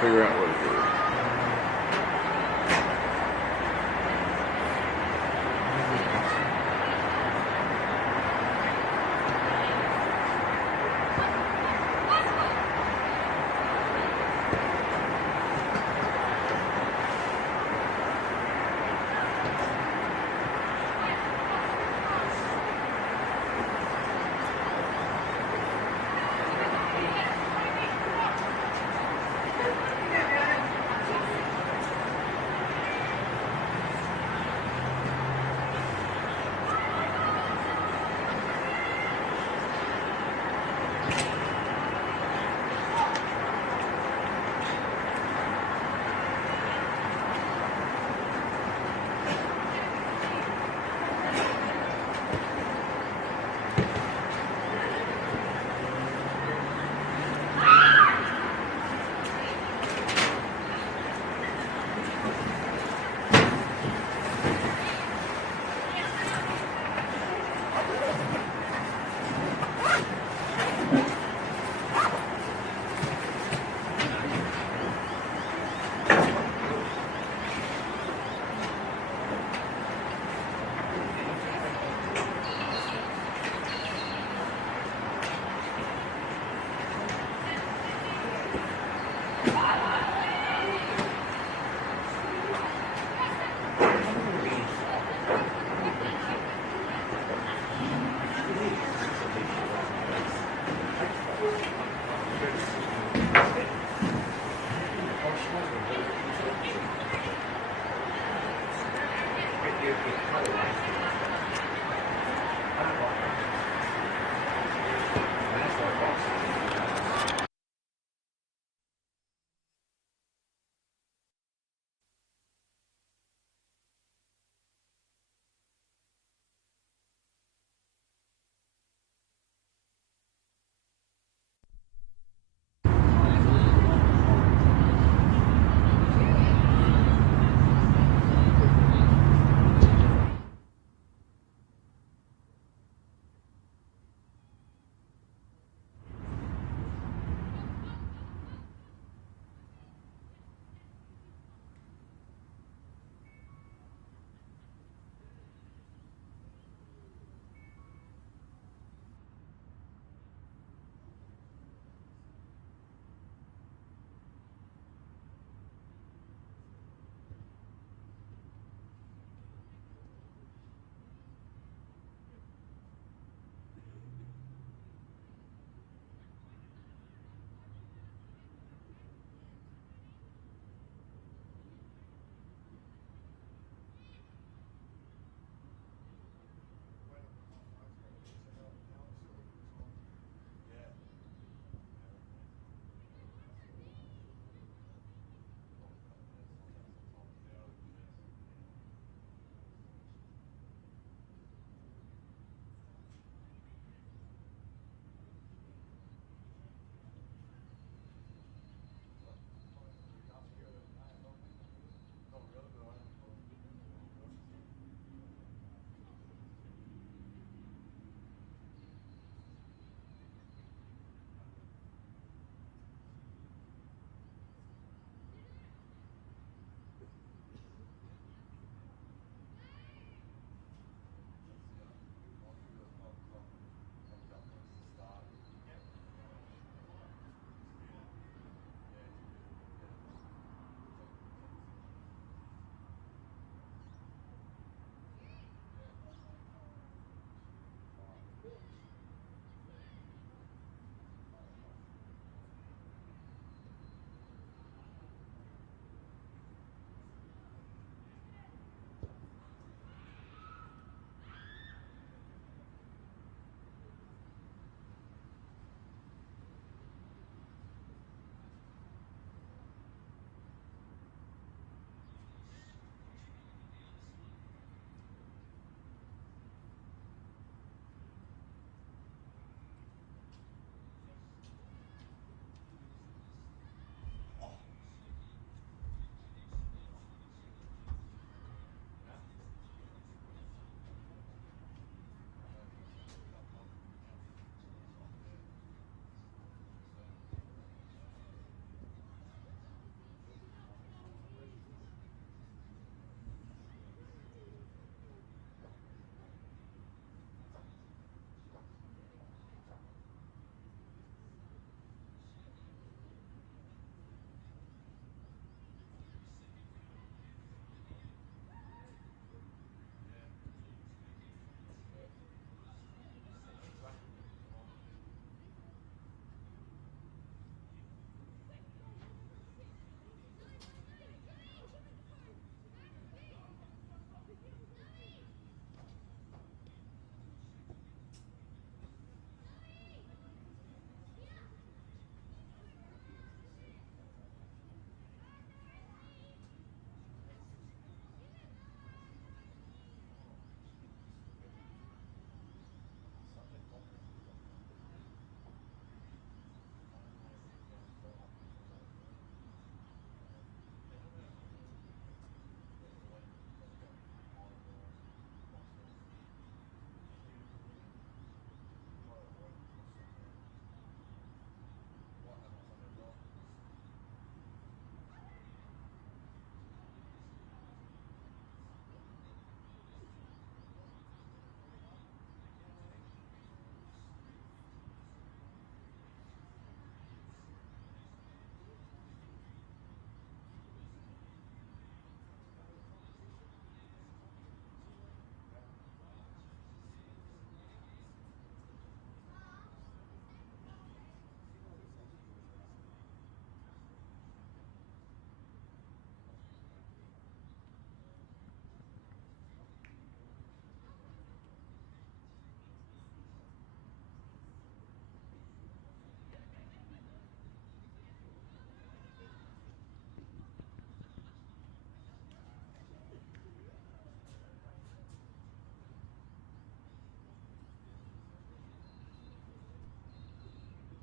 figure out what it is.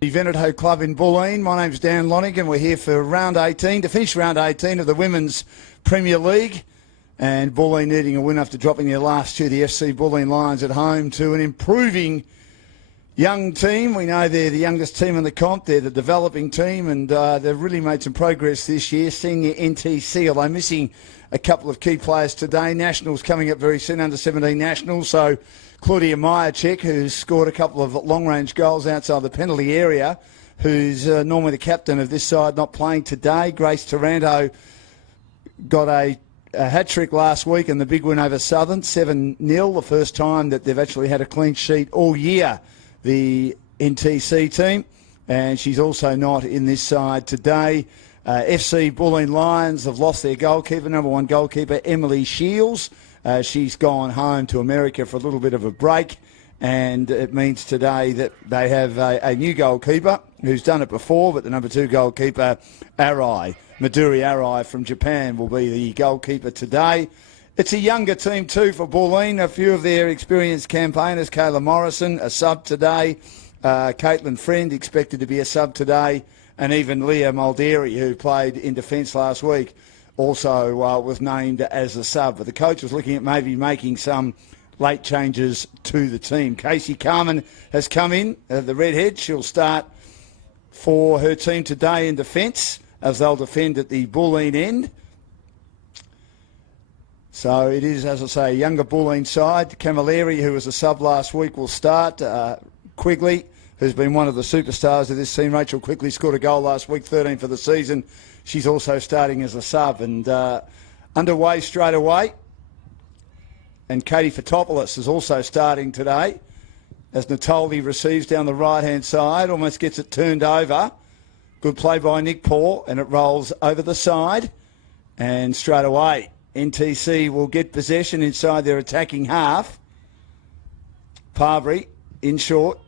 Veneto Club in Bulleen. My name's Dan Lonigan. We're here for round 18, to finish round 18 of the Women's Premier League. And Bulleen needing a win after dropping their last two, the FC Bulleen Lions at home, to an improving young team. We know they're the youngest team in the comp. They're the developing team, and they've really made some progress this year. Senior NTC, although missing a couple of key players today. Nationals coming up very soon, under-17 Nationals. So Claudia Majacek, who's scored a couple of long-range goals outside the penalty area, who's normally the captain of this side, not playing today. Grace Taranto got a hat-trick last week in the big win over Southern, 7-0, the first time that they've actually had a clean sheet all year, the NTC team. And she's also not in this side today. FC Bulleen Lions have lost their goalkeeper, number one goalkeeper, Emily Shields. She's gone home to America for a little bit of a break, and it means today that they have a new goalkeeper who's done it before, but the number two goalkeeper, Midori Arai from Japan, will be the goalkeeper today. It's a younger team too for Bulleen. A few of their experienced campaigners, Kayla Morrison, a sub today, Caitlin Friend expected to be a sub today, and even Leah Mulderry, who played in defence last week, also was named as a sub. But the coach was looking at maybe making some late changes to the team. Casey Carman has come in, the redhead. She'll start for her team today in defence, as they'll defend at the Bulleen end. So it is, as I say, a younger Bulleen side. Camilleri, who was a sub last week, will start. Quigley, who's been one of the superstars of this team. Rachel Quigley scored a goal last week, 13 for the season. She's also starting as a sub, and underway straight away. And Katie Fotopoulos is also starting today, as Natoli receives down the right-hand side, almost gets it turned over. Good play by Nick Paul, and it rolls over the side. And straight away, NTC will get possession inside their attacking half. Parbury, in short.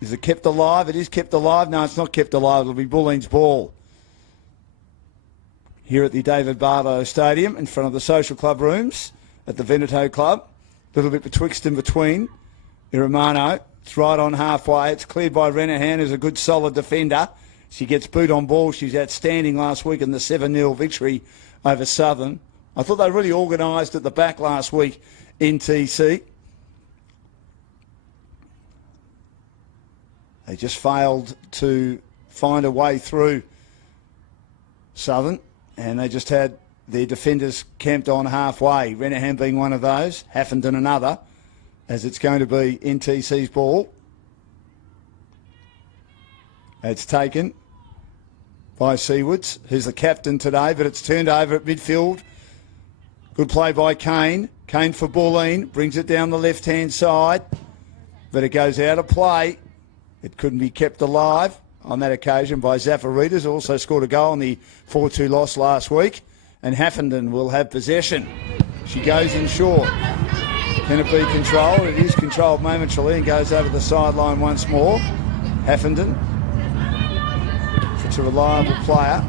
Is it kept alive? It is kept alive. No, it's not kept alive. It'll be Bulleen's ball. Here at the David Barlow Stadium, in front of the social club rooms at the Veneto Club. A little bit betwixt and between. Iramano, it's right on halfway. It's cleared by Renahan, who's a good solid defender. She gets boot on ball. She's outstanding last week in the 7-0 victory over Southern. I thought they really organised at the back last week, NTC. They just failed to find a way through Southern, and they just had their defenders camped on halfway. Renahan being one of those, Haffenden another, as it's going to be NTC's ball. It's taken by Seawards, who's the captain today, but it's turned over at midfield. Good play by Kane. Kane for Bulleen, brings it down the left-hand side, but it goes out of play. It couldn't be kept alive on that occasion by Zafaritas, who also scored a goal in the 4-2 loss last week. And Haffenden will have possession. She goes in short. Can it be controlled? It is controlled momentarily and goes over the sideline once more. Haffenden. It's a reliable player.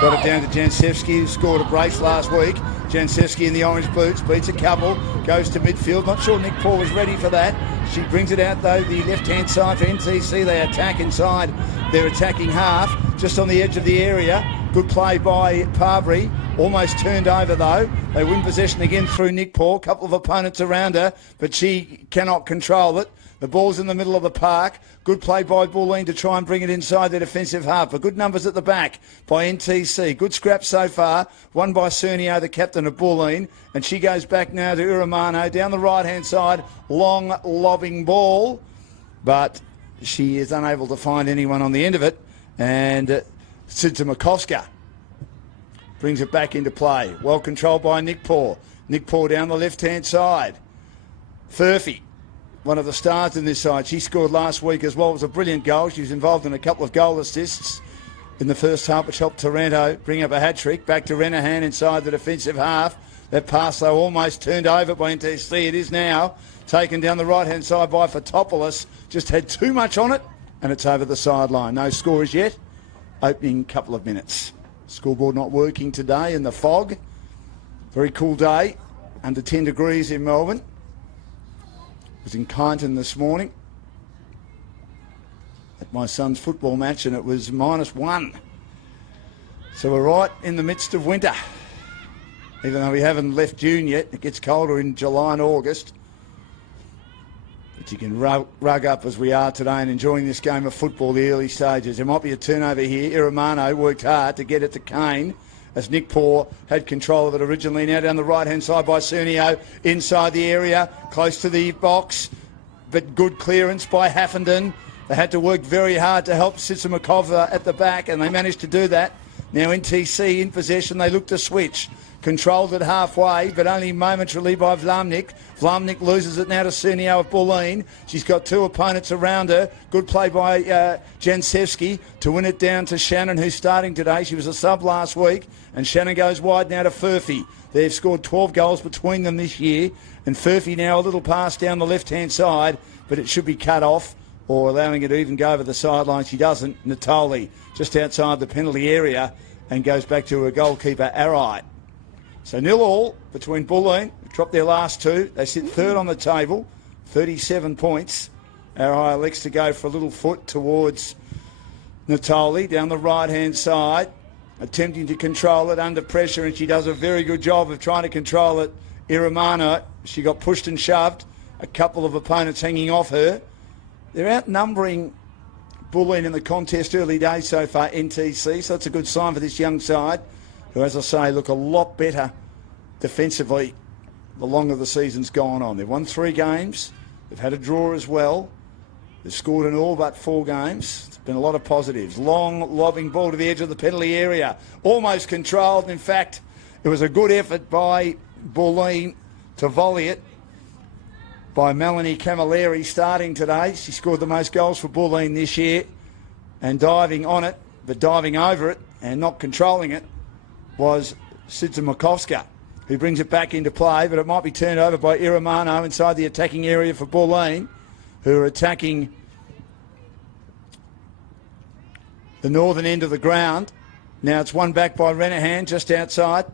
Got it down to Jansevsky, who scored a brace last week. Jansevsky in the orange boots, beats a couple, goes to midfield. Not sure Nick Paul was ready for that. She brings it out, though, the left-hand side for NTC. They attack inside their attacking half, just on the edge of the area. Good play by Parbury. Almost turned over, though. They win possession again through Nick Paul. A couple of opponents around her, but she cannot control it. The ball's in the middle of the park. Good play by Bulleen to try and bring it inside their defensive half. But good numbers at the back by NTC. Good scrap so far. Won by Cernio, the captain of Bulleen. And she goes back now to Uramano down the right-hand side. Long lobbing ball. But she is unable to find anyone on the end of it. And Sidza Makovska brings it back into play. Well controlled by Nick Paul. Nick Paul down the left-hand side. Furphy, one of the stars in this side. She scored last week as well. It was a brilliant goal. She was involved in a couple of goal assists in the first half, which helped Taranto bring up a hat-trick. Back to Renahan inside the defensive half. That pass, though, almost turned over by NTC. It is now taken down the right-hand side by Fotopoulos. Just had too much on it, and it's over the sideline. No scores yet. Opening couple of minutes. Scoreboard not working today in the fog. Very cool day. Under 10 degrees in Melbourne. Was in Kyneton this morning. at my son's football match, and it was -1. So we're right in the midst of winter. Even though we haven't left June yet, it gets colder in July and August. But you can rug up as we are today and enjoying this game of football, the early stages. There might be a turnover here. Iramano worked hard to get it to Kane as Nick Poor had control of it originally. Now down the right-hand side by Cernio, inside the area, close to the box, but good clearance by Haffenden. They had to work very hard to help Sitsimakova at the back, and they managed to do that. Now NTC in possession, they look to switch. Controlled it halfway, but only momentarily by Vlamnik. Vlamnik loses it now to Cernio of Bulleen. She's got two opponents around her. Good play by Jansevsky to win it down to Shannon, who's starting today. She was a sub last week, and Shannon goes wide now to Furphy. They've scored 12 goals between them this year, and Furphy now a little pass down the left-hand side, but it should be cut off or allowing it to even go over the sideline. She doesn't. Natoli just outside the penalty area and goes back to her goalkeeper, Arai. So 0-0 between Bulleen, who dropped their last two. They sit third on the table, 37 points. Arai elects to go for a little foot towards Natoli down the right-hand side, attempting to control it under pressure, and she does a very good job of trying to control it. Iramano, she got pushed and shoved. A couple of opponents hanging off her. They're outnumbering Bulleen in the contest early days so far, NTC, so it's a good sign for this young side, who, as I say, look a lot better defensively the longer the season's gone on. They've won 3 games. They've had a draw as well. They've scored in all but 4 games. It's been a lot of positives. Long lobbing ball to the edge of the penalty area. Almost controlled. In fact, it was a good effort by Bulleen to volley it by Melanie Camilleri starting today. She scored the most goals for Bulleen this year, and diving on it, but diving over it and not controlling it, was Sitsimakowska, who brings it back into play, but it might be turned over by Iramano inside the attacking area for Bulleen, who are attacking the northern end of the ground. Now it's won back by Renahan just outside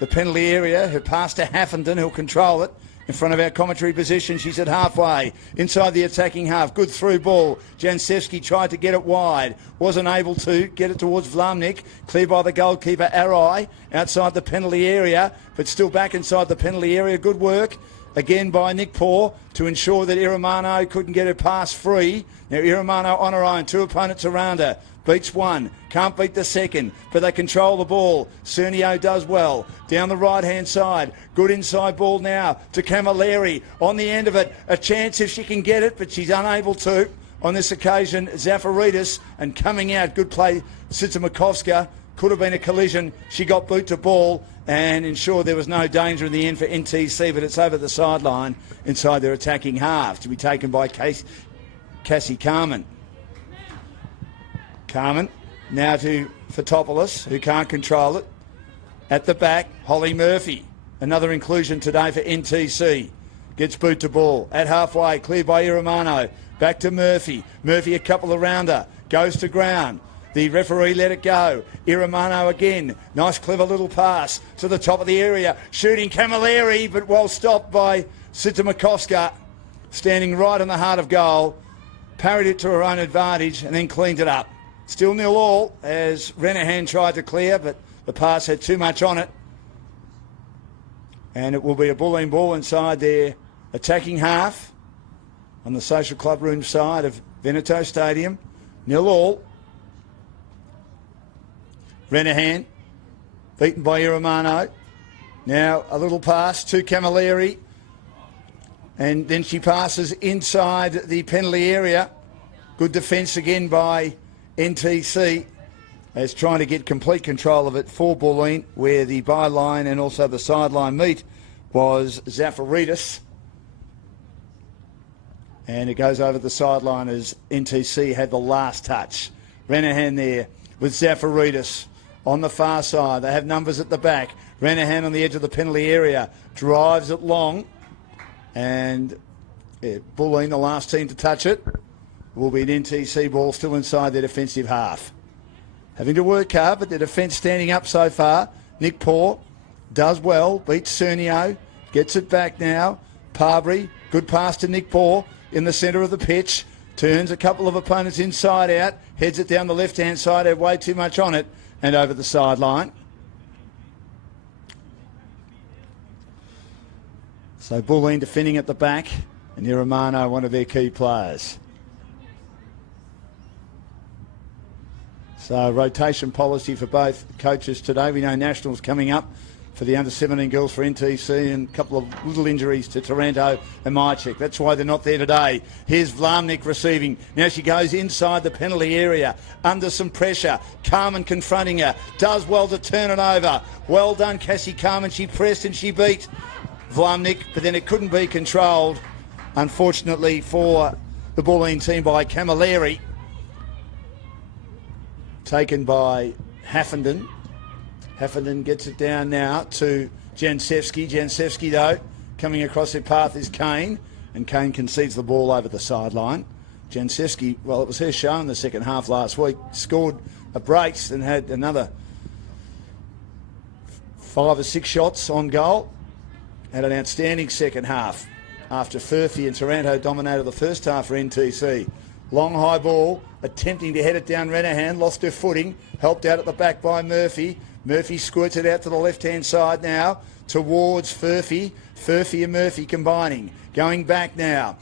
the penalty area, who passed to Haffenden, who'll control it. In front of our commentary position, she's at halfway, inside the attacking half. Good through ball. Jansevsky tried to get it wide. Wasn't able to get it towards Vlamnik. Cleared by the goalkeeper, Arai, outside the penalty area, but still back inside the penalty area. Good work again by Nick Poor to ensure that Iramano couldn't get her pass free. Now Iramano on her own. 2 opponents around her. Beats one, can't beat the second, but they control the ball. Cernio does well. Down the right-hand side, good inside ball now to Camilleri. On the end of it, a chance if she can get it, but she's unable to. On this occasion, Zafaridis, and coming out, good play, Sitsimakowska. Could have been a collision. She got boot to ball and ensured there was no danger in the end for NTC, but it's over the sideline inside their attacking half to be taken by Cassie Carmen. Carmen now to Fotopoulos, who can't control it. At the back, Holly Murphy. Another inclusion today for NTC. Gets boot to ball. At halfway, cleared by Iramano. Back to Murphy. Murphy a couple around her. Goes to ground. The referee let it go. Iramano again. Nice clever little pass to the top of the area. Shooting Camilleri, but well stopped by Sitsimakowska. Standing right in the heart of goal. Parried it to her own advantage and then cleaned it up. Still 0-0 as Renahan tried to clear, but the pass had too much on it. And it will be a Bulleen ball inside their attacking half on the social club room side of Veneto Stadium. 0-0. Renahan beaten by Iramano. Now a little pass to Camilleri. And then she passes inside the penalty area. Good defence again by NTC as trying to get complete control of it for Bulleen, where the byline and also the sideline meet was Zafaridis. And it goes over the sideline as NTC had the last touch. Renahan there with Zafaridis on the far side. They have numbers at the back. Renahan on the edge of the penalty area. Drives it long. And Bulleen, the last team to touch it, will be an NTC ball still inside their defensive half. Having to work hard, but their defence standing up so far. Nick Poor does well, beats Cernio, gets it back now. Parbury, good pass to Nick Poor in the centre of the pitch. Turns a couple of opponents inside out, heads it down the left-hand side, had way too much on it, and over the sideline. So Bulleen defending at the back, and Iramano, one of their key players. So rotation policy for both coaches today. We know Nationals coming up for the under-17 girls for NTC, and a couple of little injuries to Taranto and Mychik. That's why they're not there today. Here's Vlamnik receiving. Now she goes inside the penalty area, under some pressure. Carmen confronting her. Does well to turn it over. Well done, Cassie Carmen. She pressed and she beat Vlamnik, but then it couldn't be controlled, unfortunately, for the Bulleen team by Camilleri. Taken by Haffenden. Haffenden gets it down now to Jansevsky. Jansevsky, though, coming across their path is Kane, and Kane concedes the ball over the sideline. Jansevsky, well, it was her show in the second half last week, scored a brace and had another 5 or 6 shots on goal. Had an outstanding second half after Furphy and Taranto dominated the first half for NTC. Long high ball, attempting to head it down Renahan, lost her footing, helped out at the back by Murphy. Murphy squirts it out to the left-hand side now towards Furphy. Furphy and Murphy combining. Going back now.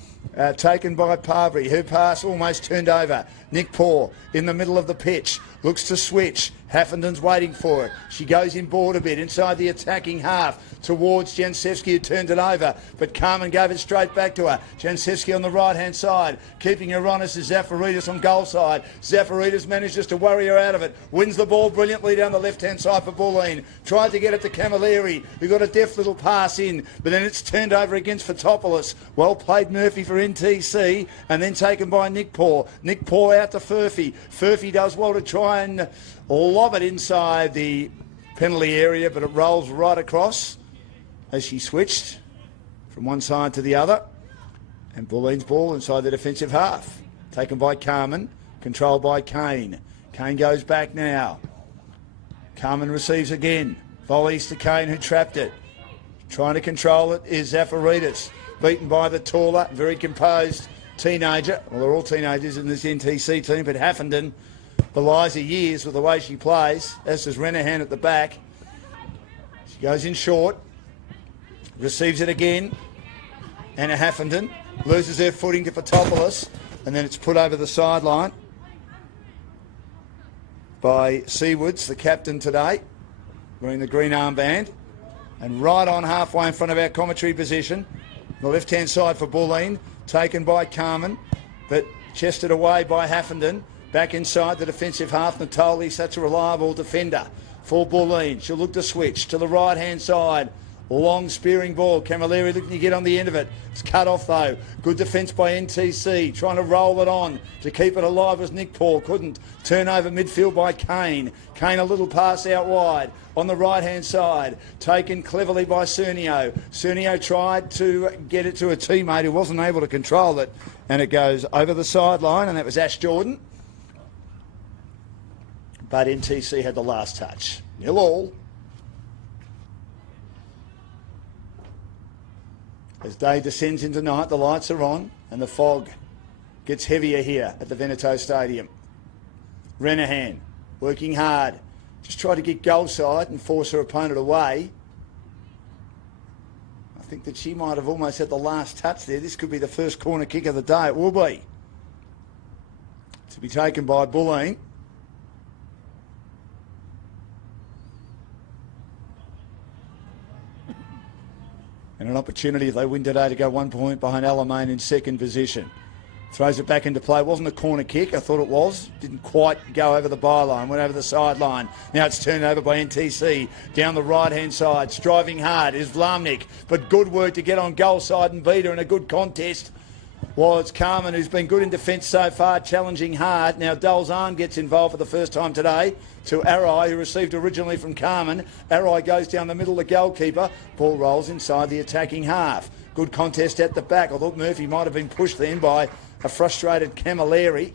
Taken by Parbury. Her pass almost turned over. Nick Paw in the middle of the pitch. Looks to switch. Haffenden's waiting for it. She goes in board a bit inside the attacking half towards Jansevsky, who turned it over, but Carmen gave it straight back to her. Jansevsky on the right-hand side, keeping her on us is Zafaridis on goal side. Zafaridis manages to worry her out of it. Wins the ball brilliantly down the left-hand side for Bulleen. Tried to get it to Camilleri, who got a deft little pass in, but then it's turned over against Fotopoulos. Well played Murphy for NTC, and then taken by Nick Paw. Nick Paw out to Furphy. Furphy does well to try and lob it inside the penalty area, but it rolls right across as she switched from one side to the other. And Bulleen's ball inside the defensive half. Taken by Carmen, controlled by Kane. Kane goes back now. Carmen receives again. Volleys to Kane, who trapped it. Trying to control it is Zafaridis. Beaten by the taller, very composed teenager. Well, they're all teenagers in this NTC team, but Haffenden belies her years with the way she plays, as does Renahan at the back. She goes in short. Receives it again. Anna Haffenden loses her footing to Fotopoulos, and then it's put over the sideline by Seawoods, the captain today, wearing the green armband, and right on halfway in front of our commentary position. The left-hand side for Bulleen, taken by Carmen, but chested away by Haffenden. Back inside the defensive half, Natali, such a reliable defender for Bulleen. She'll look to switch to the right-hand side. Long spearing ball. Camilleri looking to get on the end of it. It's cut off though. Good defence by NTC. Trying to roll it on to keep it alive was Nick Paul. Couldn't. Turn over midfield by Kane. Kane a little pass out wide on the right hand side. Taken cleverly by Cernio. Cernio tried to get it to a teammate who wasn't able to control it. And it goes over the sideline, and that was Ash Jordan. But NTC had the last touch. 0-0. As day descends into night, the lights are on and the fog gets heavier here at the Veneto Stadium. Renahan working hard. Just try to get goal side and force her opponent away. I think that she might have almost had the last touch there. This could be the first corner kick of the day. It will be. To be taken by Bulleen. And an opportunity if they win today to go 1 point behind Alamein in second position. Throws it back into play. It wasn't a corner kick. I thought it was. Didn't quite go over the byline. Went over the sideline. Now it's turned over by NTC. Down the right-hand side. Striving hard is Vlamnik. But good work to get on goal side and beat her in a good contest. Well, it's Carmen, who's been good in defence so far, challenging hard. Now Dolzan gets involved for the first time today to Arai, who received originally from Carmen. Arai goes down the middle of the goalkeeper. Ball rolls inside the attacking half. Good contest at the back. I thought Murphy might have been pushed then by a frustrated Camilleri,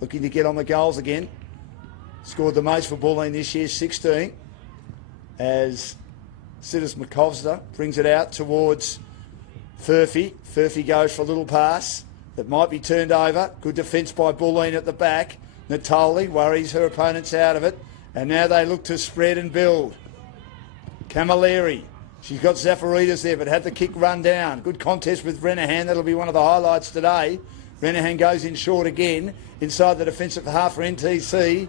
looking to get on the goals again. Scored the most for Bulleen this year, 16, as Sidis Makovsta brings it out towards Furphy. Furphy goes for a little pass. that might be turned over. Good defence by Bulleen at the back. Natoli worries her opponents out of it. And now they look to spread and build. Camilleri. She's got Zafaridis there, but had the kick run down. Good contest with Renahan. That'll be one of the highlights today. Renahan goes in short again. Inside the defensive half for NTC.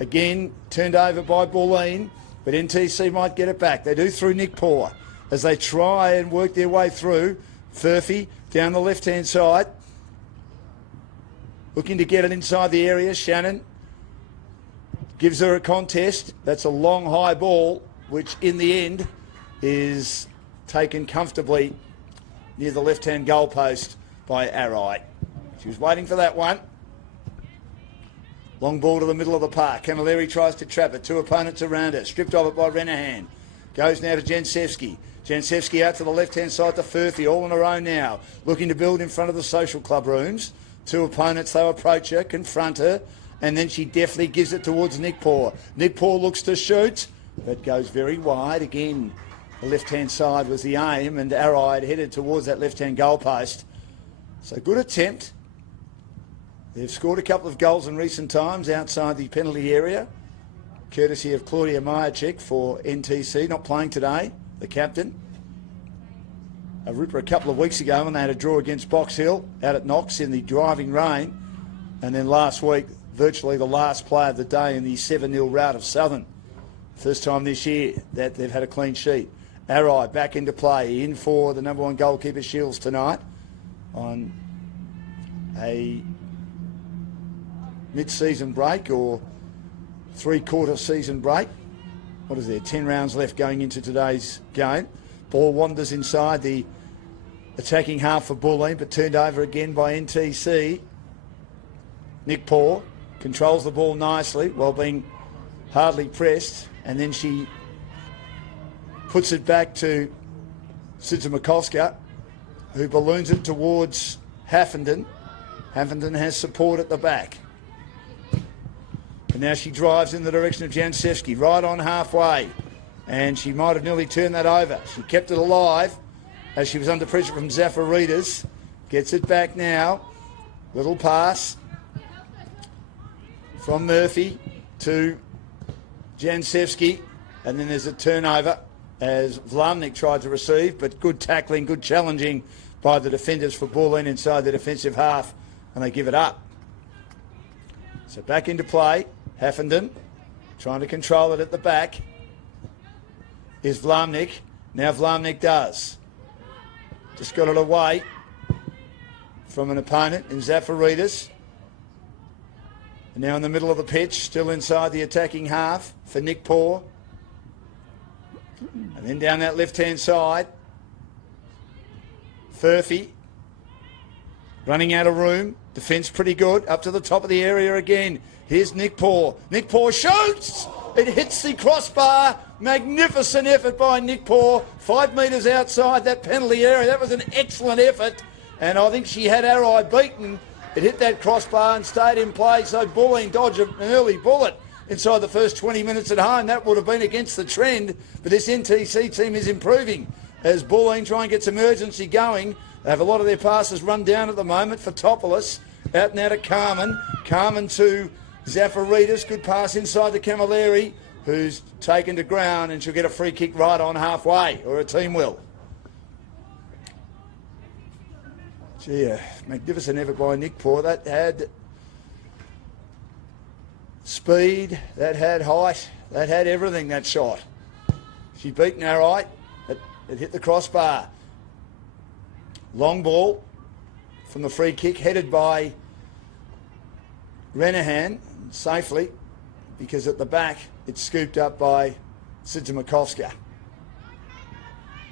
Again, turned over by Bulleen. But NTC might get it back. They do through Nick Poor as they try and work their way through. Furphy down the left-hand side. Looking to get it inside the area. Shannon gives her a contest. That's a long, high ball, which in the end is taken comfortably near the left-hand goalpost by Arai. She was waiting for that one. Long ball to the middle of the park. Camilleri tries to trap it. Two opponents around her. Stripped of it by Renahan. Goes now to Jansevsky. Jansevsky out to the left-hand side to Furphy, all on her own now. Looking to build in front of the social club rooms. Two opponents, they'll approach her, confront her, and then she definitely gives it towards Nick Poor. Nick Poor looks to shoot, but goes very wide. Again, the left-hand side was the aim, and Arai had headed towards that left-hand goalpost. So good attempt. They've scored a couple of goals in recent times outside the penalty area, courtesy of Claudia Majacek for NTC, not playing today, the captain. A ripper a couple of weeks ago when they had a draw against Box Hill out at Knox in the driving rain. And then last week, virtually the last play of the day in the 7-0 rout of Southern. First time this year that they've had a clean sheet. Arai back into play, in for the number one goalkeeper Shields tonight on a mid-season break or three-quarter season break. What is there? 10 rounds left going into today's game. Ball wanders inside the attacking half for Bulleen, but turned over again by NTC. Nick Poor controls the ball nicely while being hardly pressed, and then she puts it back to Sidzimakowska, who balloons it towards Haffenden. Haffenden has support at the back. And now she drives in the direction of Jansevsky, right on halfway. And she might have nearly turned that over. She kept it alive as she was under pressure from Zafaridis. Gets it back now. Little pass from Murphy to Jansevsky. And then there's a turnover as Vlamnik tried to receive, but good tackling, good challenging by the defenders for Bulleen inside the defensive half, and they give it up. So back into play. Haffenden trying to control it at the back is Vlamnik. Now Vlamnik does. Just got it away from an opponent in Zafaridis. And now in the middle of the pitch, still inside the attacking half for Nick Poor. And then down that left-hand side, Furphy running out of room. Defence pretty good. Up to the top of the area again. Here's Nick Poor. Nick Poor shoots! It hits the crossbar. Magnificent effort by Nick Poor. 5 metres outside that penalty area. That was an excellent effort. And I think she had Arai beaten. It hit that crossbar and stayed in play. So Bulleen dodged an early bullet inside the first 20 minutes at home. That would have been against the trend. But this NTC team is improving as Bulleen try and get some urgency going. They have a lot of their passes run down at the moment for Topoulos. Out now to Carmen. Carmen to Zafaridis. Good pass inside to Camilleri, who's taken to ground, and she'll get a free kick right on halfway, or a team will. Gee, a magnificent effort by Nick Poor. That had speed, that had height, that had everything, that shot. She beat Arai. It hit the crossbar. Long ball from the free kick, headed by Renahan safely, because at the back it's scooped up by Sidzimakowska.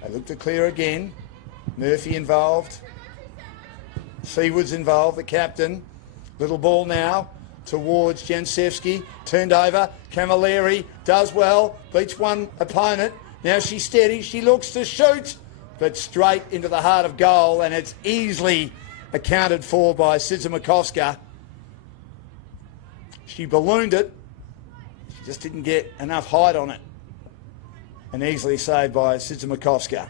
They look to clear again. Murphy involved. Seaward's involved, the captain. Little ball now towards Jansevsky. Turned over. Camilleri does well. Beats one opponent. Now she's steady. She looks to shoot, but straight into the heart of goal, and it's easily accounted for by Sidzimakowska. She ballooned it. She just didn't get enough height on it. And easily saved by Sidzimakowska.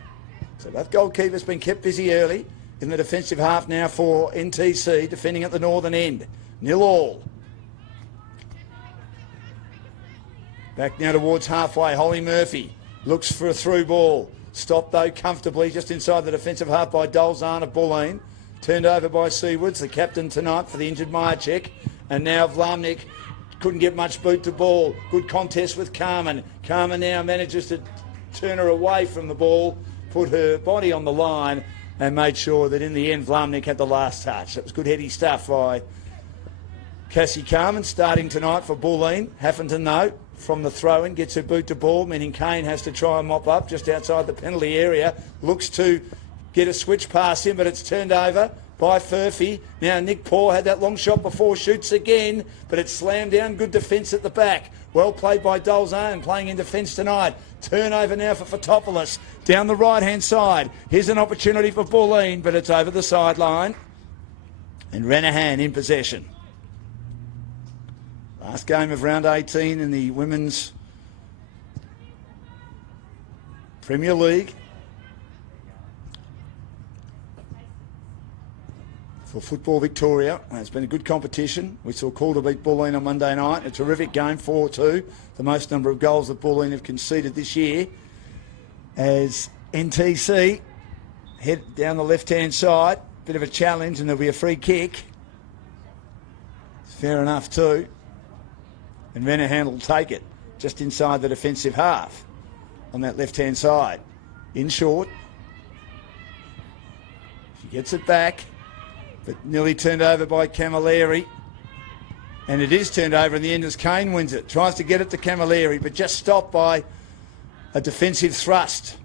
So both goalkeepers been kept busy early in the defensive half now for NTC, defending at the northern end. 0-0. Back now towards halfway. Holly Murphy looks for a through ball. Stopped though comfortably just inside the defensive half by Dolzan of Bulleen. Turned over by Seawoods, the captain tonight for the injured Majacek. And now Vlamnik couldn't get much boot to ball. Good contest with Carmen. Carmen now manages to turn her away from the ball, put her body on the line and made sure that in the end Vlamnik had the last touch. That was good heady stuff by Cassie Carmen, starting tonight for Bulleen. Haffenton though, from the throw-in, gets her boot to ball, meaning Kane has to try and mop up just outside the penalty area. Looks to get a switch past him, but it's turned over by Furphy. Now Nick Paw had that long shot before, shoots again, but it's slammed down. Good defence at the back. Well played by Dolzan, playing in defence tonight. Turnover now for Fotopoulos down the right-hand side. Here's an opportunity for Bulleen, but it's over the sideline. And Renahan in possession. Last game of round 18 in the Women's Premier League for Football Victoria. It's been a good competition. We saw Calder beat Bulleen on Monday night. A terrific game, 4-2. The most number of goals that Bulleen have conceded this year. As NTC head down the left-hand side. Bit of a challenge and there'll be a free kick. It's fair enough too. And Renahan will take it just inside the defensive half on that left-hand side. In short. She gets it back. But nearly turned over by Camilleri. And it is turned over in the end as Kane wins it. Tries to get it to Camilleri, but just stopped by a defensive thrust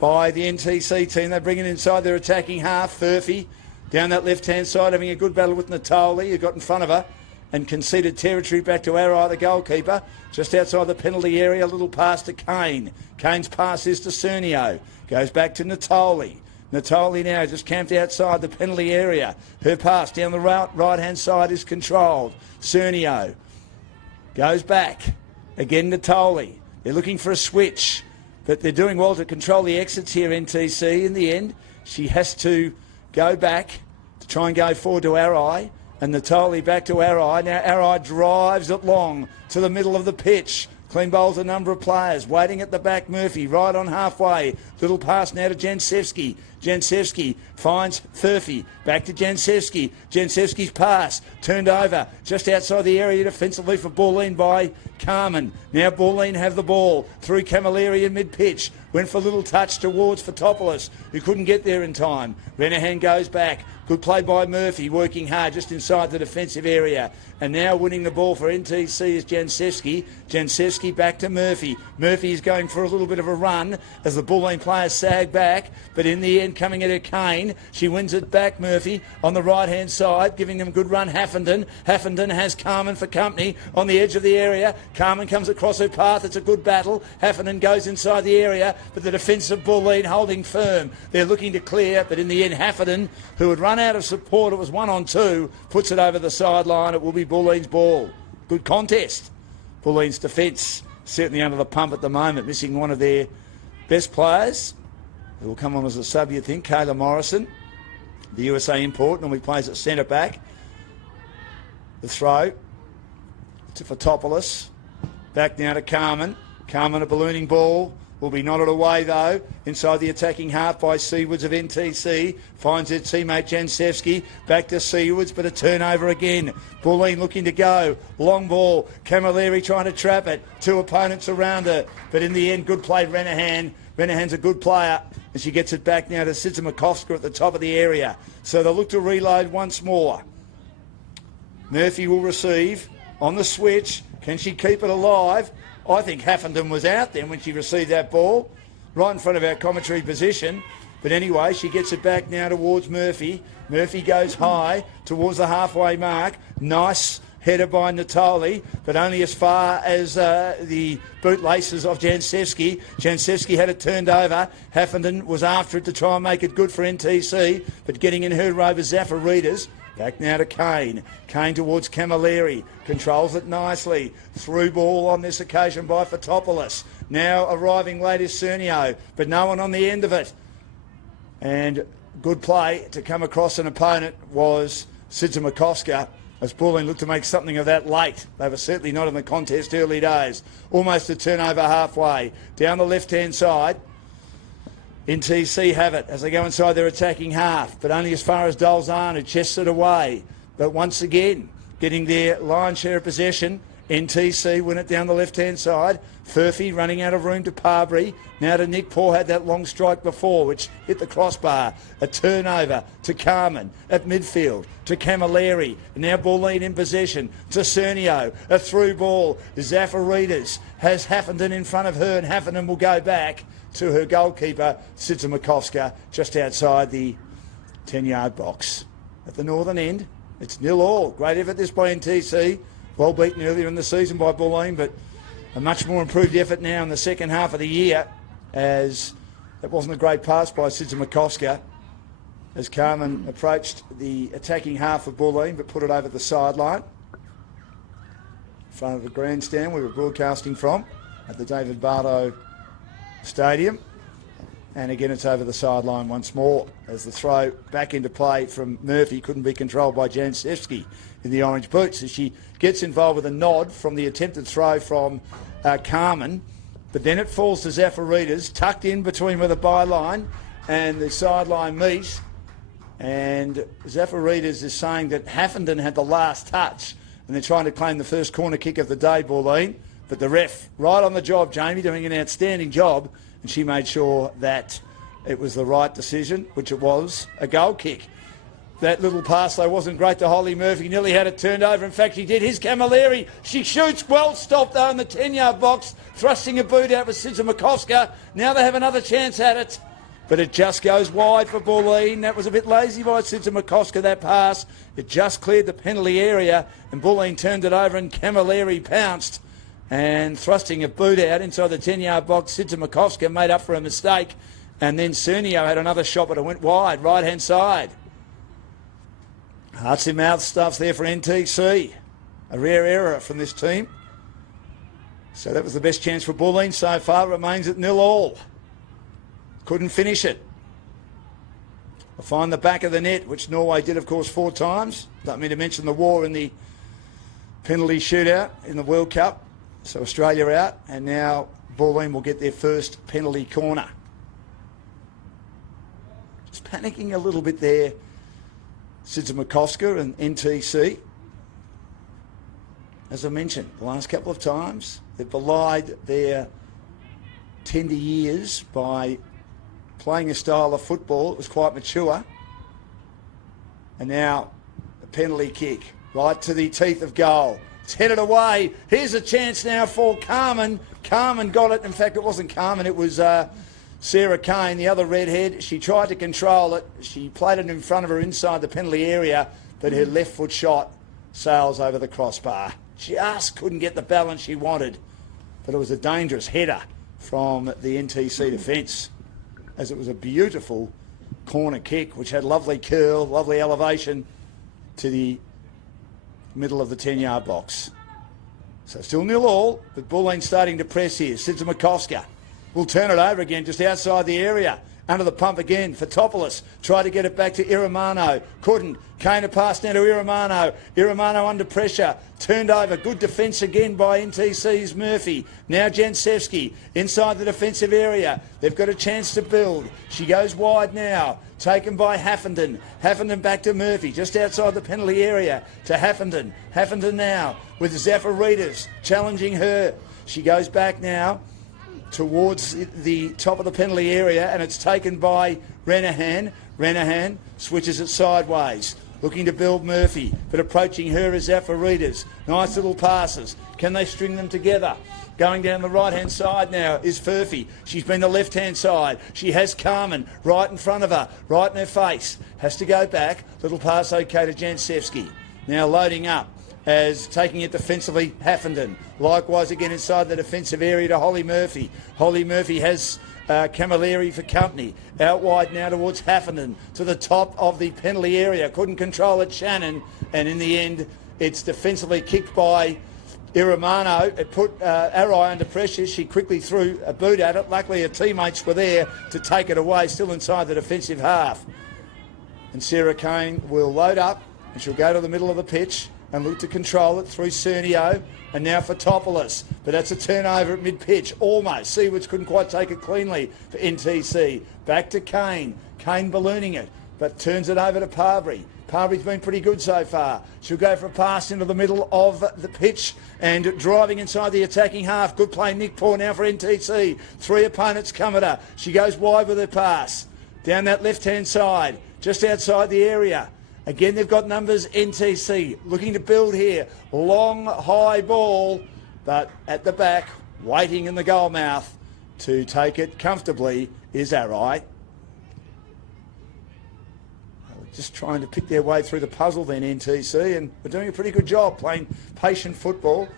by the NTC team. They bring it inside their attacking half. Furphy down that left-hand side, having a good battle with Natoli, who got in front of her and conceded territory back to Arai, the goalkeeper. Just outside the penalty area, a little pass to Kane. Kane's pass is to Cernio. Goes back to Natoli. Natoli now just camped outside the penalty area. Her pass down the right-hand side is controlled. Cernio goes back. Again Natoli. They're looking for a switch, but they're doing well to control the exits here, NTC. In the end, she has to go back to try and go forward to Arai. And Natoli back to Arai. Now Arai drives it long to the middle of the pitch. Clean bowls a number of players. Waiting at the back, Murphy, right on halfway. Little pass now to Jansevsky. Jansevsky finds Furphy. Back to Jansevsky. Jansevsky's pass turned over just outside the area defensively for Bulleen by Carmen. Now Bulleen have the ball through Camilleri in mid-pitch. Went for a little touch towards Fotopoulos, who couldn't get there in time. Renahan goes back. Good play by Murphy, working hard just inside the defensive area. And now winning the ball for NTC is Jansevsky. Jansevsky back to Murphy. Murphy is going for a little bit of a run as the Bulleen players sag back. But in the end, coming at her Kane. She wins it back, Murphy, on the right-hand side, giving them a good run, Haffenden. Haffenden has Carmen for company on the edge of the area. Carmen comes across her path. It's a good battle. Haffenden goes inside the area, but the defence of Bulleen holding firm. They're looking to clear, but in the end, Haffenden, who had run out of support, it was 1-on-2, puts it over the sideline. It will be Bulleen's ball. Good contest. Bulleen's defence certainly under the pump at the moment, missing one of their best players, who will come on as a sub, you think, Kayla Morrison, the USA import, normally plays at centre back. The throw to Fotopoulos. Back now to Carmen. Carmen, a ballooning ball. Will be nodded away though, inside the attacking half by Seawoods of NTC. Finds her teammate Jansevsky. Back to Seawoods, but a turnover again. Bulleen looking to go. Long ball. Camilleri trying to trap it. Two opponents around her. But in the end, good play, Renahan. Renahan's a good player. And she gets it back now to Sidzimakovska at the top of the area. So they'll look to reload once more. Murphy will receive on the switch. Can she keep it alive? I think Haffenden was out then when she received that ball, right in front of our commentary position. But anyway, she gets it back now towards Murphy. Murphy goes high towards the halfway mark. Nice header by Natoli, but only as far as the bootlaces of Jansevsky. Jansevsky had it turned over. Haffenden was after it to try and make it good for NTC, but getting in her over Zafaridis. Back now to Kane. Kane towards Camilleri. Controls it nicely. Through ball on this occasion by Fotopoulos. Now arriving late is Cernio, but no one on the end of it. And good play to come across an opponent was Sidza as Bulleen looked to make something of that late. They were certainly not in the contest early days. Almost a turnover halfway. Down the left-hand side, NTC have it as they go inside their attacking half, but only as far as Dolzan, who chests it away. But once again, getting their lion's share of possession. NTC win it down the left-hand side. Furphy running out of room to Parbury. Now to Nick Paul, had that long strike before, which hit the crossbar. A turnover to Carmen at midfield, to Camilleri. And now Bulleen in possession to Cernio. A through ball. Zafaridis has Haffenden in front of her, and Haffenden will go back to her goalkeeper, Sidza just outside the 10-yard box. At the northern end, it's 0-0. Great effort this by NTC. Well beaten earlier in the season by Bulleen, but a much more improved effort now in the second half of the year, as that wasn't a great pass by Sidza as Carmen approached the attacking half of Bulleen, but put it over the sideline in front of the grandstand we were broadcasting from at the David Bardo Stadium. And again, it's over the sideline once more as the throw back into play from Murphy couldn't be controlled by Jancevski in the orange boots as she gets involved with a nod from the attempted throw from Carmen. But then it falls to Zafaridis, tucked in between where the byline and the sideline meet. And Zafaridis is saying that Haffenden had the last touch, and they're trying to claim the first corner kick of the day, Bulleen. But the ref, right on the job, Jamie, doing an outstanding job. And she made sure that it was the right decision, which it was, a goal kick. That little pass, though, wasn't great to Holly Murphy. Nearly had it turned over. In fact, she did. Here's Camilleri. She shoots. Well stopped, though, in the 10-yard box, thrusting a boot out with Sidza. Now they have another chance at it. But it just goes wide for Bulleen. That was a bit lazy by Sidza, that pass. It just cleared the penalty area, and Bulleen turned it over, and Camilleri pounced. And thrusting a boot out inside the 10-yard box, Sidza made up for a mistake. And then Cernio had another shot, but it went wide, right-hand side. Hearts in mouth stuffs there for NTC. A rare error from this team. So that was the best chance for Bulleen so far. It remains at 0-0. Couldn't finish it. I'll find the back of the net, which Norway did, of course, 4 times. Don't mean to mention the war in the penalty shootout in the World Cup. So Australia out, and now Bulleen will get their first penalty corner. Just panicking a little bit there, Sidza and NTC. As I mentioned, the last couple of times, they've belied their tender years by playing a style of football that was quite mature. And now a penalty kick right to the teeth of goal. It's headed away. Here's a chance now for Carmen. Carmen got it. In fact, it wasn't Carmen. It was Sarah Kane, the other redhead. She tried to control it. She played it in front of her inside the penalty area, but her left foot shot sails over the crossbar. Just couldn't get the balance she wanted. But it was a dangerous header from the NTC defence, as it was a beautiful corner kick, which had lovely curl, lovely elevation to the middle of the 10-yard box. So still 0-0, but Bulleen starting to press here. Sidza will turn it over again just outside the area. Under the pump again for Topoulos. Tried to get it back to Irimano. Couldn't. Kane a pass now to Irimano. Irimano under pressure. Turned over. Good defence again by NTC's Murphy. Now Jancevski inside the defensive area. They've got a chance to build. She goes wide now. Taken by Haffenden. Haffenden back to Murphy. Just outside the penalty area to Haffenden. Haffenden now with Zafaridis challenging her. She goes back now towards the top of the penalty area, and it's taken by Renahan. Renahan switches it sideways, looking to build Murphy, but approaching her is Zafaridis. Nice little passes. Can they string them together? Going down the right-hand side now is Furphy. She's been the left-hand side. She has Carmen right in front of her, right in her face. Has to go back. Little pass okay to Jancevski. Now loading up as taking it defensively, Haffenden. Likewise again inside the defensive area to Holly Murphy. Holly Murphy has Camilleri for company. Out wide now towards Haffenden, to the top of the penalty area. Couldn't control it, Shannon. And in the end, it's defensively kicked by Irimano. It put Arai under pressure. She quickly threw a boot at it. Luckily her teammates were there to take it away, still inside the defensive half. And Sarah Kane will load up and she'll go to the middle of the pitch and look to control it through Cernio. And now for Topoulos. But that's a turnover at mid-pitch. Almost. Seawoods couldn't quite take it cleanly for NTC. Back to Kane. Kane ballooning it, but turns it over to Parbury. Parbury's been pretty good so far. She'll go for a pass into the middle of the pitch and driving inside the attacking half. Good play, Nick Poor now for NTC. 3 opponents come at her. She goes wide with her pass. Down that left-hand side, just outside the area. Again, they've got numbers. NTC looking to build here. Long, high ball, but at the back, waiting in the goal mouth to take it comfortably is Arai. Just trying to pick their way through the puzzle then, NTC, and we're doing a pretty good job playing patient football.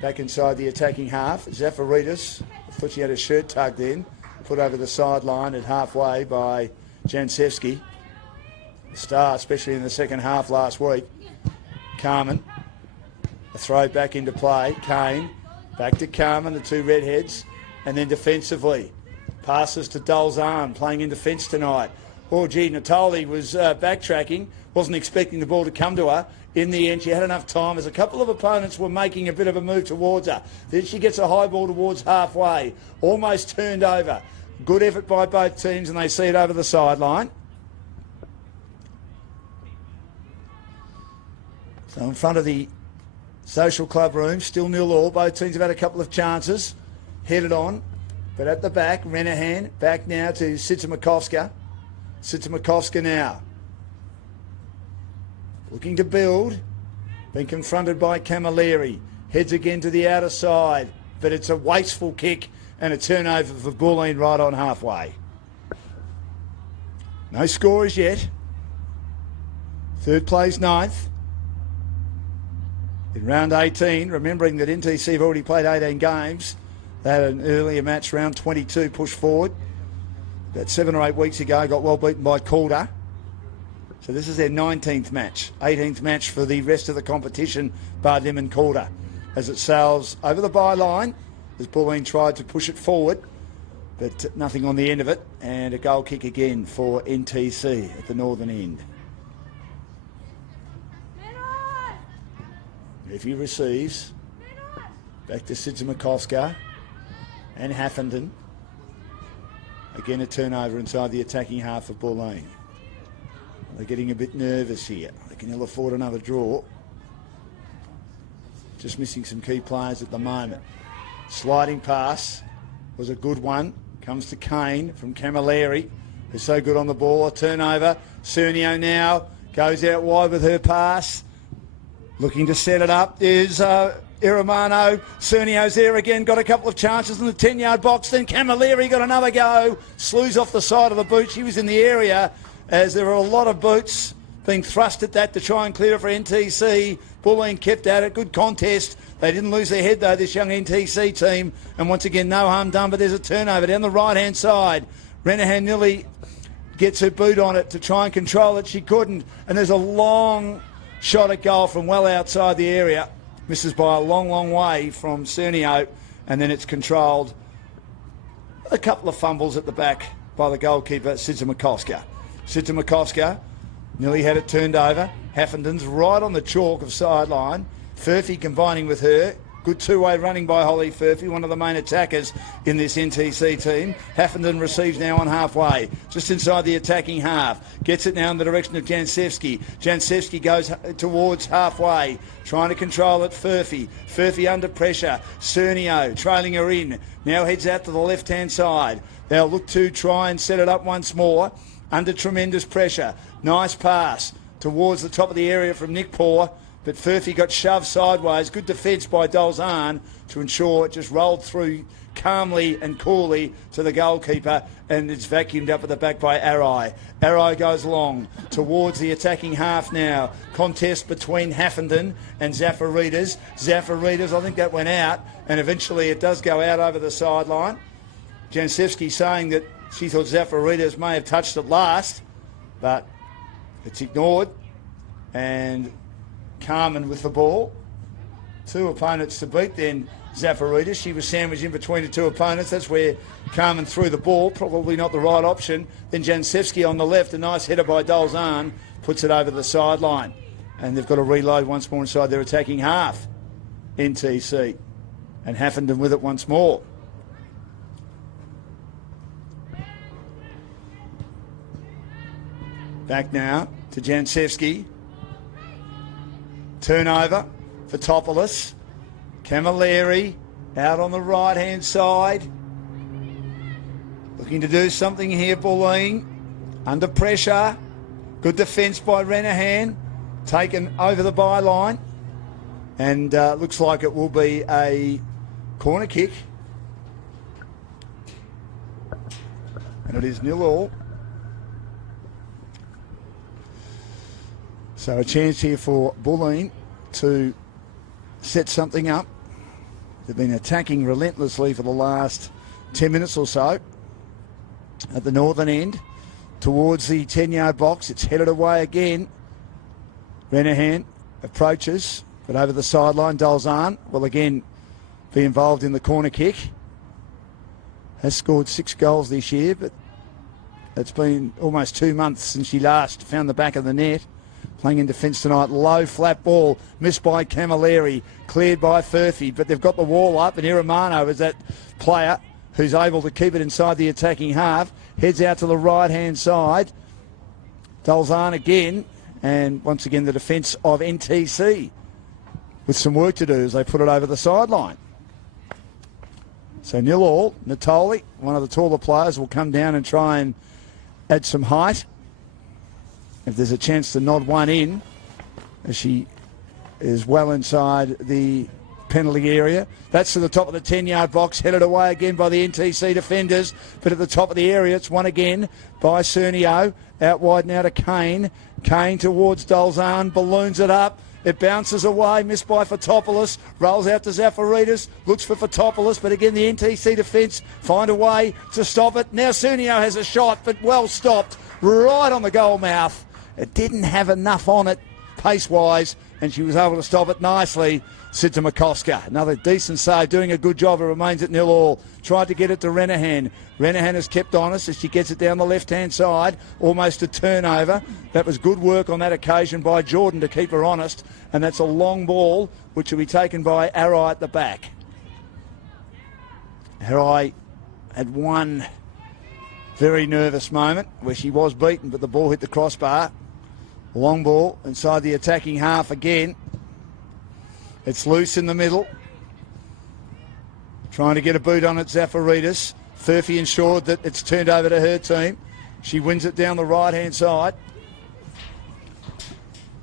Back inside the attacking half, Zafaridis, I thought she had her shirt tugged in, put over the sideline at halfway by Jansevsky. The star, especially in the second half last week. Carmen, a throw back into play. Kane, back to Carmen, the 2 redheads, and then defensively. Passes to Dolzan, playing in defence tonight. Oh, gee, Natali was backtracking, wasn't expecting the ball to come to her. In the end, she had enough time as a couple of opponents were making a bit of a move towards her. Then she gets a high ball towards halfway, almost turned over. Good effort by both teams, and they see it over the sideline. So in front of the social club room, still 0-0. Both teams have had a couple of chances, headed on. But at the back, Renahan back now to Sitsimakowska. Sitsimakowska now. Looking to build. Been confronted by Camilleri. Heads again to the outer side. But it's a wasteful kick and a turnover for Bulleen right on halfway. No scorers yet. Third plays 9th. In round 18, remembering that NTC have already played 18 games. They had an earlier match, round 22, pushed forward. About 7 or 8 weeks ago, got well beaten by Calder. So this is their 19th match, 18th match for the rest of the competition, bar them and Calder. As it sails over the byline, as Bulleen tried to push it forward, but nothing on the end of it, and a goal kick again for NTC at the northern end. If he receives, back to Sitsimakowska and Haffenden. Again, a turnover inside the attacking half of Bulleen. They're getting a bit nervous here. They can ill afford another draw. Just missing some key players at the moment. Sliding pass was a good one. Comes to Kane from Camilleri, who's so good on the ball. A turnover. Cernio now goes out wide with her pass. Looking to set it up is Iramano. Cernio's there again, got a couple of chances in the 10-yard box. Then Camilleri got another go. Slews off the side of the boot. She was in the area as there were a lot of boots being thrust at that to try and clear it for NTC. Bulleen kept at it. Good contest. They didn't lose their head, though, this young NTC team. And once again, no harm done, but there's a turnover down the right-hand side. Renahan nearly gets her boot on it to try and control it. She couldn't. And there's a long shot at goal from well outside the area. Misses by a long, long way from Cernio, and then it's controlled. A couple of fumbles at the back by the goalkeeper, Sitsimakowska. Sitsimakowska nearly had it turned over. Haffenden's right on the chalk of sideline. Furphy combining with her. Good two-way running by Holly Furphy, one of the main attackers in this NTC team. Haffenden receives now on halfway, just inside the attacking half. Gets it now in the direction of Jansevsky. Jansevsky goes towards halfway, trying to control it. Furphy. Furphy under pressure. Cernio trailing her in. Now heads out to the left-hand side. They'll look to try and set it up once more. Under tremendous pressure. Nice pass towards the top of the area from Nick Poor. But Furphy got shoved sideways. Good defence by Dolzan to ensure it just rolled through calmly and coolly to the goalkeeper, and it's vacuumed up at the back by Arai. Arai goes long towards the attacking half now. Contest between Haffenden and Zafaridis. Zafaridis, I think that went out, and eventually it does go out over the sideline. Jansevsky saying that she thought Zafaridis may have touched it last, but it's ignored. And Carmen with the ball. two opponents to beat then Zafaridis. She was sandwiched in between the two opponents. That's where Carmen threw the ball, probably not the right option. Then Jansevsky on the left, a nice header by Dolzan, puts it over the sideline. And they've got to reload once more inside their attacking half, NTC. And Haffenden with it once more. Back now to Jansevsky. Turnover for Topoulos. Camilleri out on the right-hand side. Looking to do something here, Bulleen. Under pressure. Good defence by Renahan. Taken over the byline. And looks like it will be a corner kick. And it is 0-0. So a chance here for Bulleen to set something up. They've been attacking relentlessly for the last 10 minutes or so. At the northern end, towards the 10-yard box. It's headed away again. Renahan approaches, but over the sideline, Dolzan will again be involved in the corner kick. Has scored 6 goals this year, but it's been almost 2 months since she last found the back of the net. Playing in defence tonight. Low flat ball missed by Camilleri, cleared by Furphy, but they've got the wall up, and Iramano is that player who's able to keep it inside the attacking half. Heads out to the right-hand side. Dolzan again, and once again the defence of NTC with some work to do as they put it over the sideline. So 0-0. Natoli, one of the taller players, will come down and try and add some height. If there's a chance to nod one in, as she is well inside the penalty area. That's to the top of the 10-yard box, headed away again by the NTC defenders, but at the top of the area it's won again by Cernio. Out wide now to Kane. Kane towards Dolzan, balloons it up. It bounces away, missed by Fotopoulos, rolls out to Zafaridis, looks for Fotopoulos, but again the NTC defence find a way to stop it. Now Cernio has a shot, but well stopped, right on the goal mouth. It didn't have enough on it pace-wise, and she was able to stop it nicely. Sidza Makoska, another decent save, doing a good job. It remains at 0-0. Tried to get it to Renahan. Renahan has kept honest as she gets it down the left-hand side. Almost a turnover. That was good work on that occasion by Jordan to keep her honest. And that's a long ball, which will be taken by Arai at the back. Arai had one very nervous moment where she was beaten, but the ball hit the crossbar. Long ball inside the attacking half again. It's loose in the middle. Trying to get a boot on it, Zafaridis. Furphy ensured that it's turned over to her team. She wins it down the right-hand side.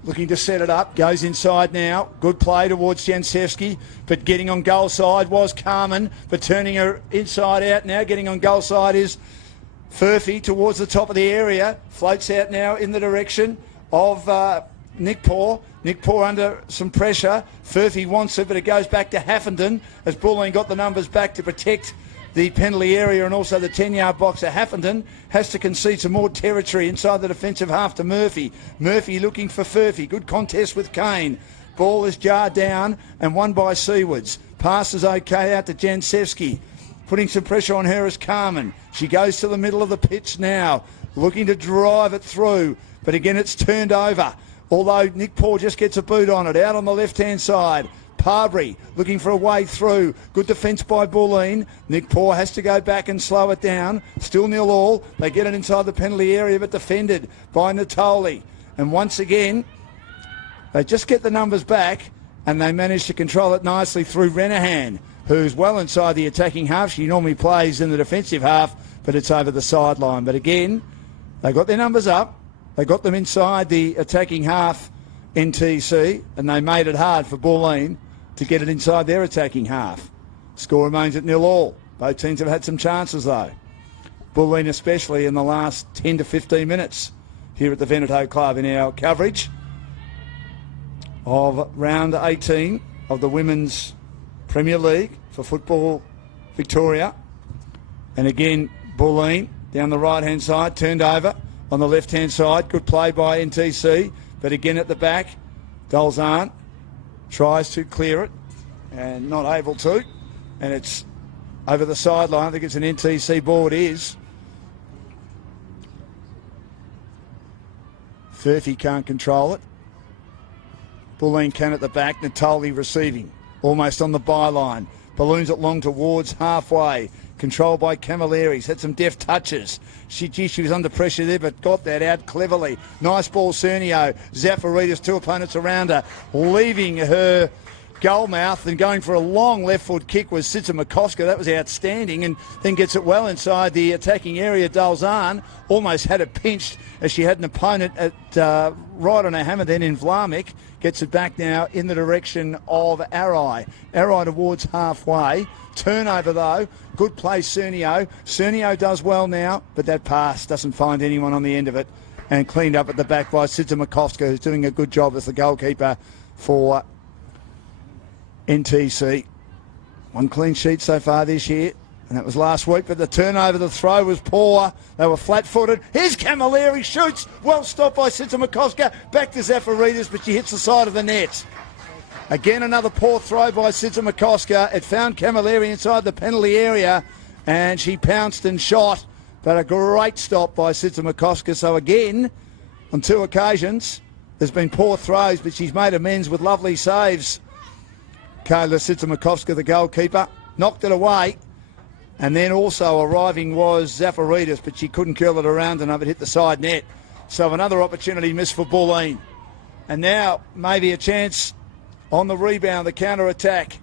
Looking to set it up. Goes inside now. Good play towards Jansevsky, but getting on goal side was Carmen, but turning her inside out now. Getting on goal side is Furphy towards the top of the area. Floats out now in the direction of Nick Poor. Nick Poor under some pressure. Furphy wants it, but it goes back to Haffenden as Bulleen got the numbers back to protect the penalty area and also the 10-yard box. Haffenden has to concede some more territory inside the defensive half to Murphy. Murphy looking for Furphy. Good contest with Kane. Ball is jarred down and won by Seawards. Pass is okay out to Jansevsky. Putting some pressure on her is Carmen. She goes to the middle of the pitch now, looking to drive it through. But again, it's turned over. Although Nick Poor just gets a boot on it. Out on the left-hand side. Parbury looking for a way through. Good defence by Bulleen. Nick Poor has to go back and slow it down. Still 0-0. They get it inside the penalty area, but defended by Natoli. And once again, they just get the numbers back and they manage to control it nicely through Renahan, who's well inside the attacking half. She normally plays in the defensive half, but it's over the sideline. But again, they got their numbers up. They got them inside the attacking half, NTC, and they made it hard for Bulleen to get it inside their attacking half. Score remains at 0-0. Both teams have had some chances though. Bulleen especially in the last 10 to 15 minutes here at the Veneto Club in our coverage of round 18 of the Women's Premier League for Football Victoria. And again, Bulleen down the right-hand side, turned over on the left-hand side. Good play by NTC, but again at the back, Dolzan tries to clear it. and not able to. And it's over the sideline. I think it's an NTC ball. It is. Furphy can't control it. Bulleen can at the back. Natoli receiving. Almost on the byline. Balloons it long towards halfway. Controlled by Camilleri. He's had some deft touches. She was under pressure there, but got that out cleverly. Nice ball, Cernio. Zafaridis, two opponents around her. Leaving her goal mouth and going for a long left foot kick was Sitzer-Makoska. That was outstanding, and then gets it well inside the attacking area. Dalzan almost had it pinched as she had an opponent at right on her hammer then in Vlamic. Gets it back now in the direction of Arai. Arai towards halfway. Turnover though. Good play, Cernio. Cernio does well now, but that pass doesn't find anyone on the end of it. And cleaned up at the back by Sitzer-Makoska, who's doing a good job as the goalkeeper for NTC. One clean sheet so far this year, and that was last week, but the turnover, the throw was poor. They were flat-footed. Here's Camilleri, shoots. Well stopped by Sitzer-Makoska. Back to Zafaridis, but she hits the side of the net. Again, another poor throw by Sitzer-Makoska. It found Camilleri inside the penalty area, and she pounced and shot, but a great stop by Sitzer-Makoska. So again, on two occasions, there's been poor throws, but she's made amends with lovely saves. Kayla Sitzer-Makoska, the goalkeeper, knocked it away. And then also arriving was Zafaridis, but she couldn't curl it around enough. It hit the side net. So another opportunity missed for Bulleen. And now maybe a chance on the rebound, the counter-attack.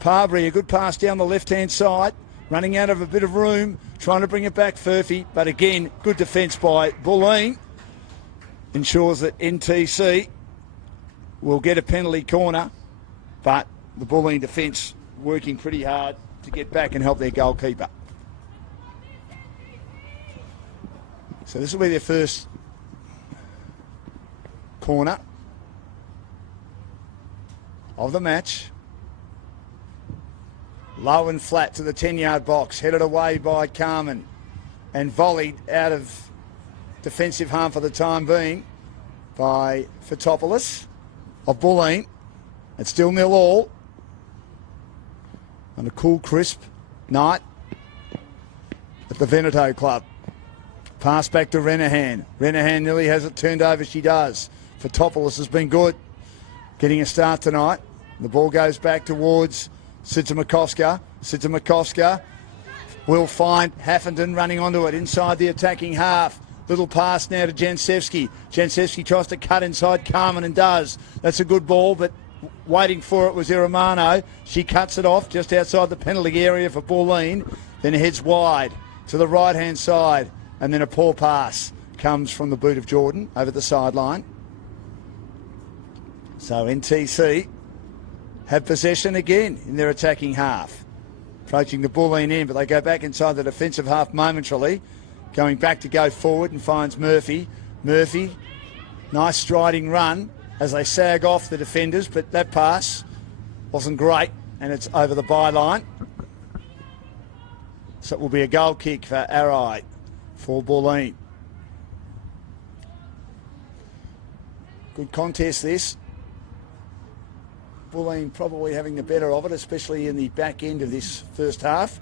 Parbury, a good pass down the left-hand side, running out of a bit of room, trying to bring it back, Furphy. But again, good defence by Bulleen. Ensures that NTC will get a penalty corner, but the Bulleen defence working pretty hard to get back and help their goalkeeper. So this will be their first corner of the match. Low and flat to the 10-yard box, headed away by Carmen and volleyed out of defensive harm for the time being by Fotopoulos of Bulleen. It's still 0-all. On a cool, crisp night at the Veneto Club. Pass back to Renahan. Renahan nearly has it turned over. She does. Fotopoulos has been good. Getting a start tonight. The ball goes back towards Sitzer-Makoska. Sitzer-Makoska will find Haffenden running onto it inside the attacking half. Little pass now to Jansevsky. Jansevsky tries to cut inside Carmen and does. That's a good ball, but waiting for it was Iramano. She cuts it off just outside the penalty area for Bulleen. Then heads wide to the right-hand side. And then a poor pass comes from the boot of Jordan over the sideline. So NTC have possession again in their attacking half. Approaching the Bulleen end, but they go back inside the defensive half momentarily. Going back to go forward and finds Murphy. Murphy, nice striding run as they sag off the defenders, but that pass wasn't great, and it's over the byline. So it will be a goal kick for Arai for Bulleen. Good contest this. Bulleen probably having the better of it, especially in the back end of this first half,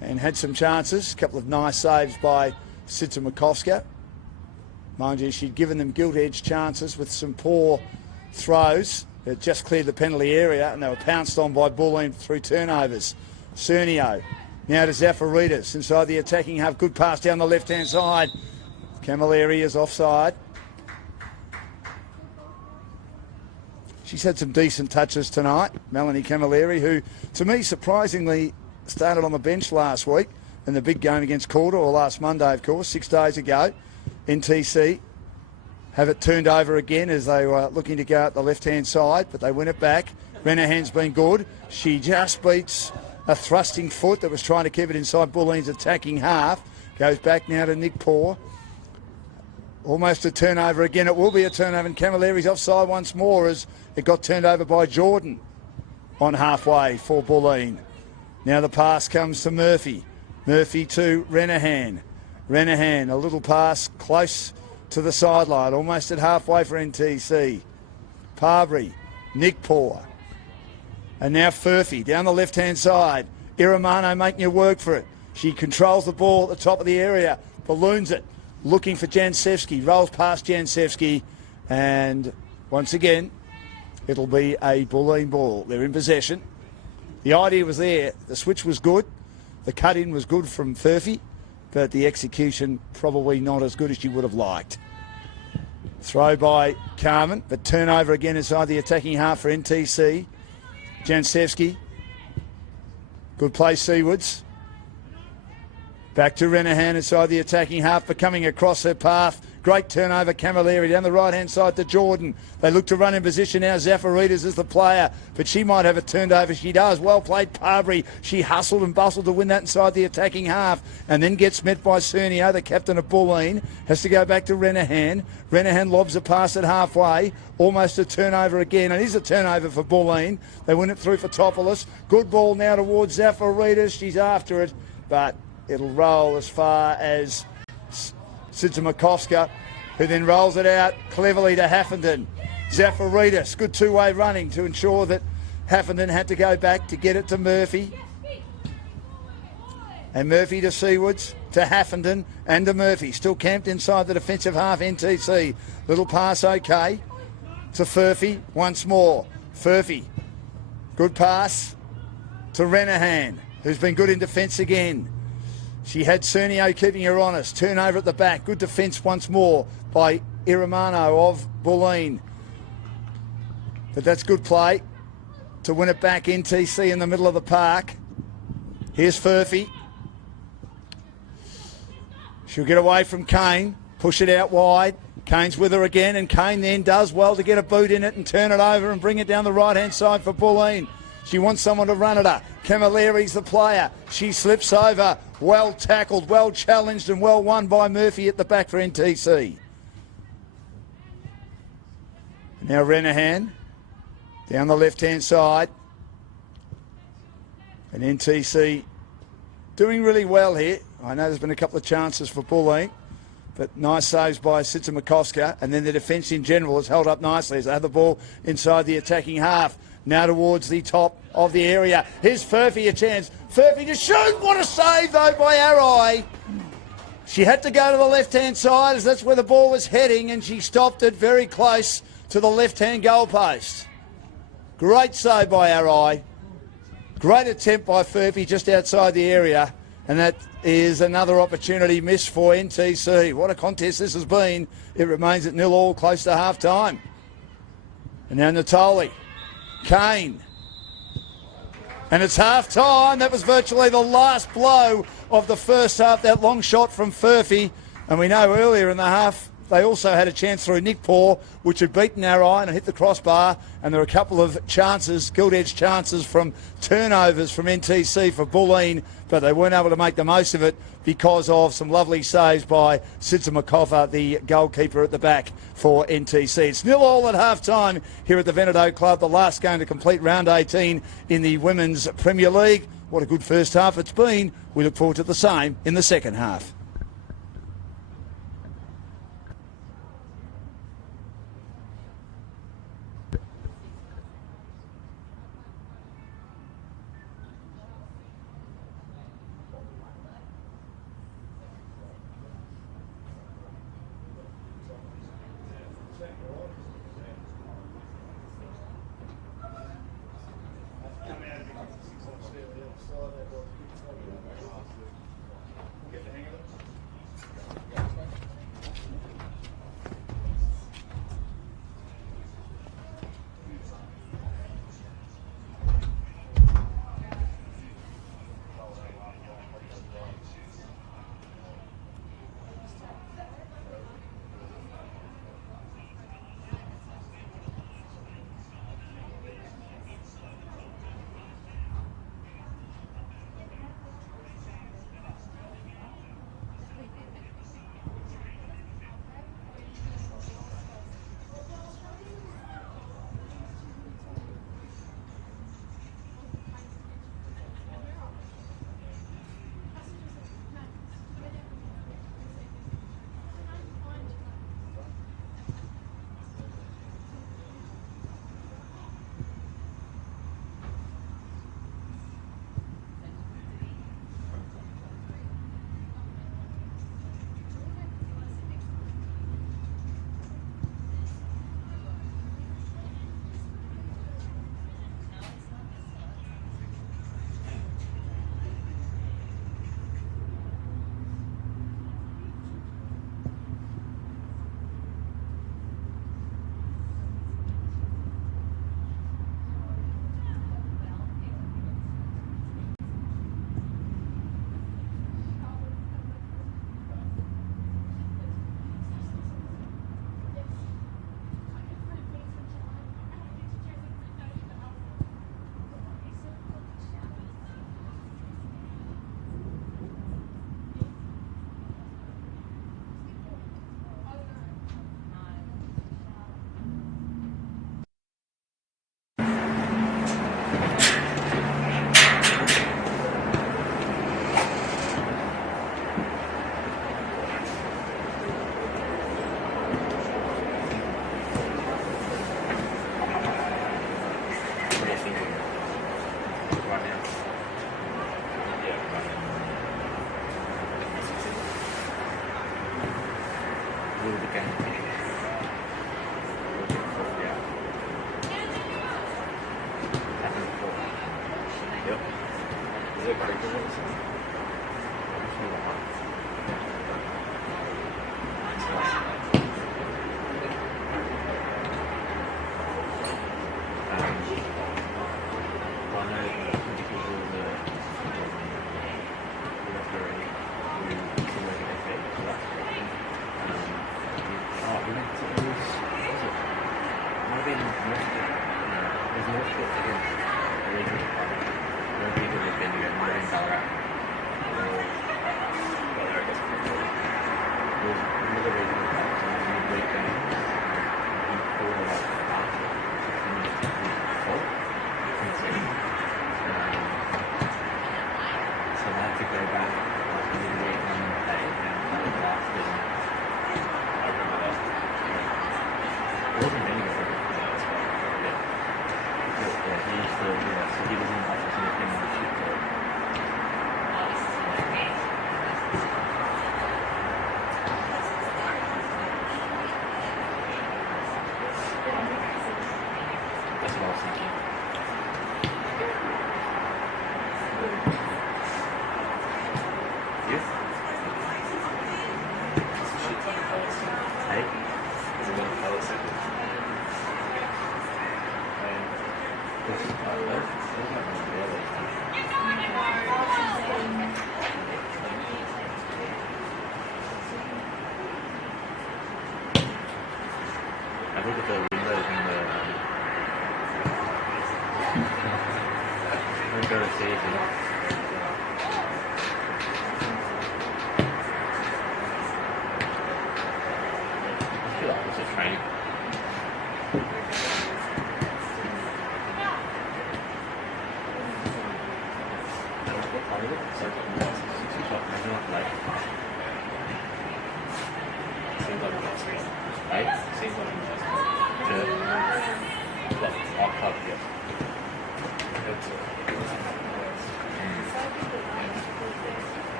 and had some chances. A couple of nice saves by Sitzer-Makoska. Mind you, she'd given them gilt-edged chances with some poor throws. It just cleared the penalty area, and they were pounced on by Bulleen through turnovers. Cernio now to Zafaridis inside the attacking half. Good pass down the left-hand side. Camilleri is offside. She's had some decent touches tonight, Melanie Camilleri, who, to me, surprisingly started on the bench last week in the big game against Calder, or last Monday, of course, 6 days ago. NTC have it turned over again as they were looking to go out the left-hand side, but they win it back. Renahan's been good. She just beats a thrusting foot that was trying to keep it inside Bulleen's attacking half. Goes back now to Nick Poor. Almost a turnover again. It will be a turnover, and Camilleri's offside once more as it got turned over by Jordan on halfway for Bulleen. Now the pass comes to Murphy. Murphy to Renahan. Renahan, a little pass close to the sideline, almost at halfway for NTC. Parbury, Nick Poor. And now Furphy down the left-hand side. Iramano making her work for it. She controls the ball at the top of the area, balloons it, looking for Jansevsky, rolls past Jansevsky, and once again, it'll be a Bulleen ball. They're in possession. The idea was there. The switch was good. The cut-in was good from Furphy, but the execution probably not as good as she would have liked. Throw by Carmen, but turnover again inside the attacking half for NTC. Jansevsky. Good play, Seawoods. Back to Renahan inside the attacking half, but coming across her path. Great turnover, Camilleri down the right-hand side to Jordan. They look to run in position now. Zafaritas is the player, but she might have it turned over. She does. Well played, Parbury. She hustled and bustled to win that inside the attacking half and then gets met by Cernio, the captain of Bulleen. Has to go back to Renahan. Renahan lobs a pass at halfway. Almost a turnover again. It is a turnover for Bulleen. They win it through for Topolis. Good ball now towards Zafaritas. She's after it, but it'll roll as far as Sidzimakowska, who then rolls it out cleverly to Haffenden. Zafaritas, good two-way running to ensure that Haffenden had to go back to get it to Murphy. And Murphy to Seawoods, to Haffenden and to Murphy. Still camped inside the defensive half, NTC. Little pass okay to Furphy once more. Furphy, good pass to Renahan, who's been good in defence again. She had Cernio keeping her honest. Turnover at the back. Good defence once more by Iramano of Bulleen. But that's good play to win it back. NTC in the middle of the park. Here's Furphy. She'll get away from Kane. Push it out wide. Kane's with her again, and Kane then does well to get a boot in it and turn it over and bring it down the right-hand side for Bulleen. She wants someone to run at her. Camilleri's the player. She slips over. Well tackled, well challenged and well won by Murphy at the back for NTC. Now Renahan down the left-hand side. And NTC doing really well here. I know there's been a couple of chances for Bulleen, but nice saves by Sidzimakowska. And then the defence in general has held up nicely as they have the ball inside the attacking half. Now towards the top of the area. Here's Furphy, a chance. Furphy to shoot. What a save, though, by Arai. She had to go to the left-hand side as that's where the ball was heading, and she stopped it very close to the left-hand goalpost. Great save by Arai. Great attempt by Furphy just outside the area, and that is another opportunity missed for NTC. What a contest this has been. It remains at 0-0 close to half-time. And now Natoli. Kane. And it's half-time. That was virtually the last blow of the first half, that long shot from Furphy. And we know earlier in the half they also had a chance through Nick Paw, which had beaten Arai and hit the crossbar. And there were a couple of chances, gilt-edged chances from turnovers from NTC for Bulleen, but they weren't able to make the most of it because of some lovely saves by Sidzimakova, the goalkeeper at the back for NTC. It's 0-0 at half-time here at the Veneto Club, the last game to complete round 18 in the Women's Premier League. What a good first half it's been. We look forward to the same in the second half. Get the hang of it.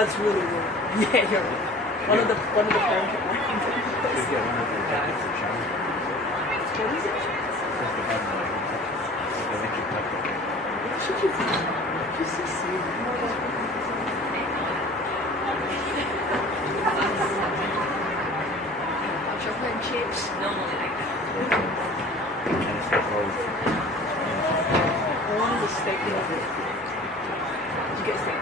That's really weird. Yeah, you're right. One of the parents kept walking to me. Could get one of the jackets to challenge. What is it? Just the bed like electric blanket. Should you just so sweet. Chocolate and chips. No, And it's got rolls. I wanted a steak over it. Did you get a steak?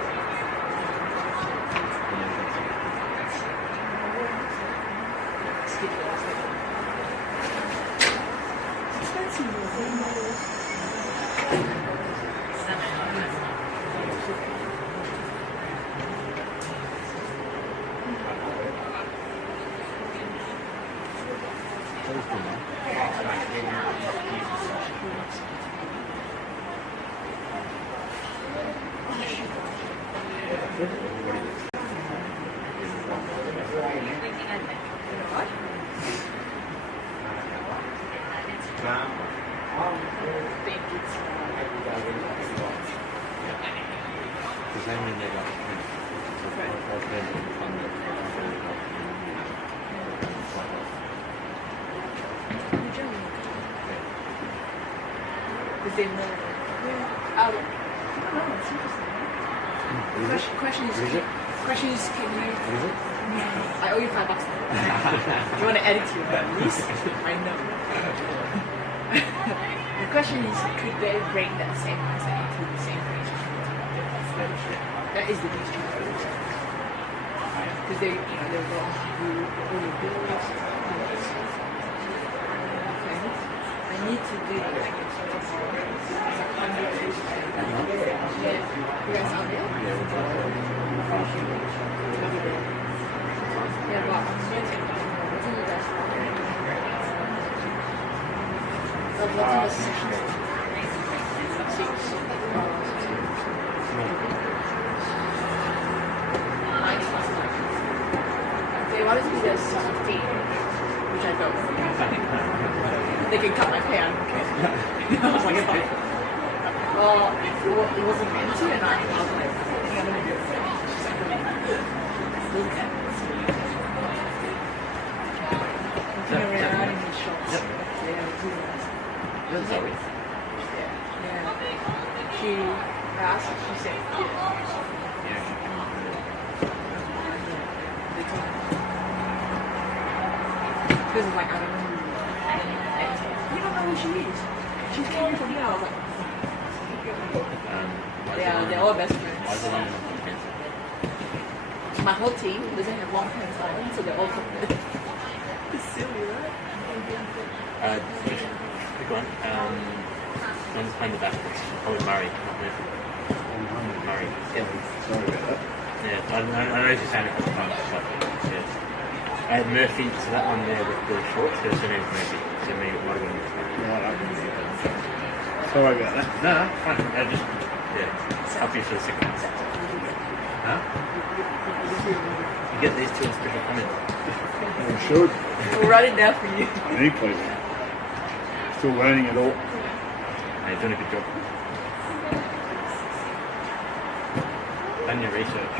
Question is, can you... What is it? I owe you $5 now. Do you want to add it to your lease? I know. The question is, could they bring that same mindset into the same relationship? That is the least challenge. Because they, they'll go, you owe your bills. Okay. I need to do it like it's sort of yeah. You guys out there? Yeah, but it's in the best. What's in the sessions? 6. 9 plus 9. They wanted to be there 16, which I don't. They can cut my pay, I don't care. I was like, fine. Well, it wasn't meant to, and I was like, I think I'm going to do it. She's like, look at it. I'm around in these shops. Yeah, That's Zoe. Yeah. She asked, she said, Yeah. Because it's like, I don't know who. You don't know who she is. She came from here. I was like, yeah, they're all best friends. My whole team doesn't have long pants on, so they're all covered. It's silly, right? Quick one. One's playing the backwards. Probably Murray, not Murphy. Murray. Yeah, sorry about that. Yeah, I know she's saying it a couple times, but yeah. I had Murphy, so that one there with the shorts, there's her name's Murphy. So maybe it might have been Murphy. Right, Sorry about that. No, fine. Yeah. Up here for the second half. Huh? You get these two in special comments. We should. We'll write it down for you. I need please. Still learning it all. Hey, you're doing a good job. Done your research.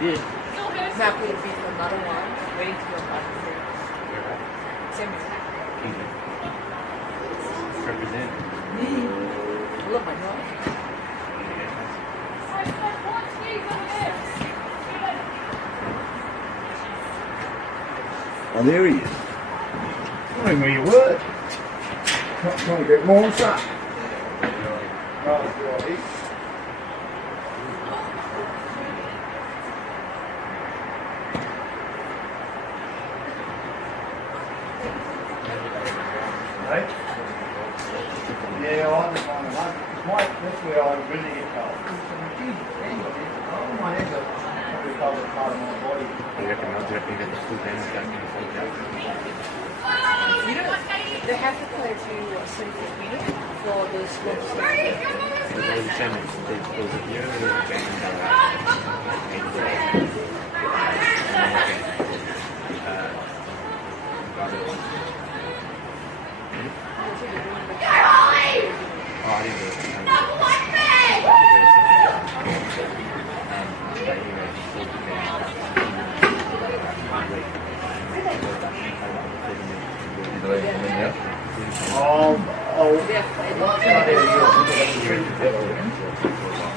Yeah. That would be for another one. Waiting to go back. Same as Easy. Represent. Look, my God. Oh, there he is. Knowing where you were. Trying to get more up. Yeah, I was on the one. That's where I really get cold. Oh, my head's probably covered part of my body. You reckon they'll get the full game back in the full game? You know what? They have to play to Central Unit for the squad. There's always a chance. There was a year and there was a game I didn't do it.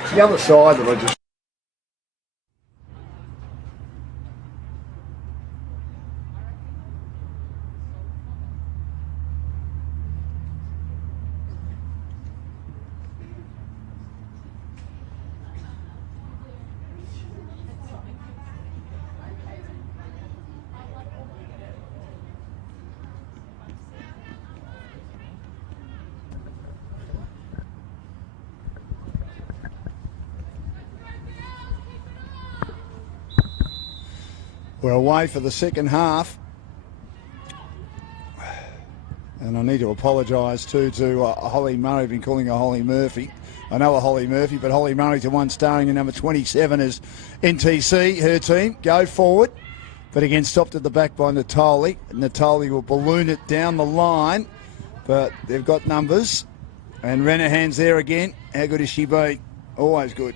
It's the other side that I just. We're away for the second half. And I need to apologise too to Holly Murray. I've been calling her Holly Murphy. I know a Holly Murphy, but Holly Murray's the one starring in number 27 as NTC, her team. Go forward. But again, stopped at the back by Natali. Natali will balloon it down the line. But they've got numbers. And Renahan's there again. How good has she been? Always good.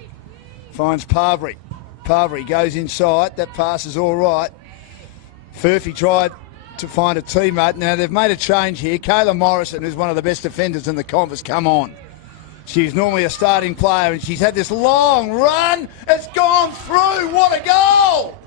Finds Parbury. Parbury goes inside. That pass is all right. Furphy tried to find a teammate. Now, they've made a change here. Kayla Morrison, who's one of the best defenders in the comp, has come on. She's normally a starting player, and she's had this long run. It's gone through. What a goal!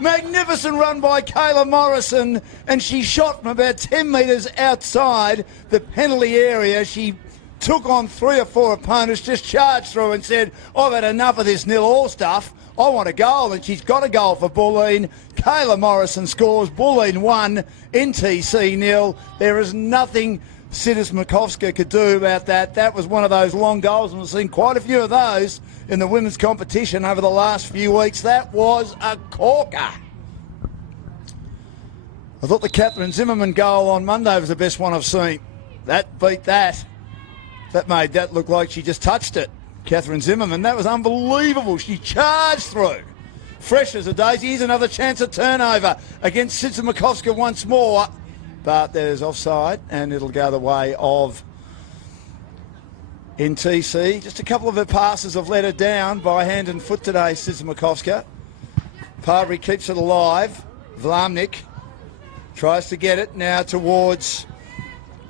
Magnificent run by Kayla Morrison, and she shot from about 10 metres outside the penalty area. She took on 3 or 4 opponents, just charged through and said, I've had enough of this nil-all stuff. I want a goal, and she's got a goal for Bulleen. Kayla Morrison scores. Bulleen 1, NTC 0. There is nothing Sidis Makovska could do about that. That was one of those long goals, and we've seen quite a few of those in the women's competition over the last few weeks. That was a corker. I thought the Catherine Zimmerman goal on Monday was the best one I've seen. That beat that. That made that look like she just touched it. Catherine Zimmerman, that was unbelievable. She charged through. Fresh as a daisy. Here's another chance at turnover against Sidis Makovska once more. But there's offside, and it'll go the way of NTC. Just a couple of her passes have let her down by hand and foot today, Sidis Makovska. Parbury keeps it alive. Vlamnik tries to get it now towards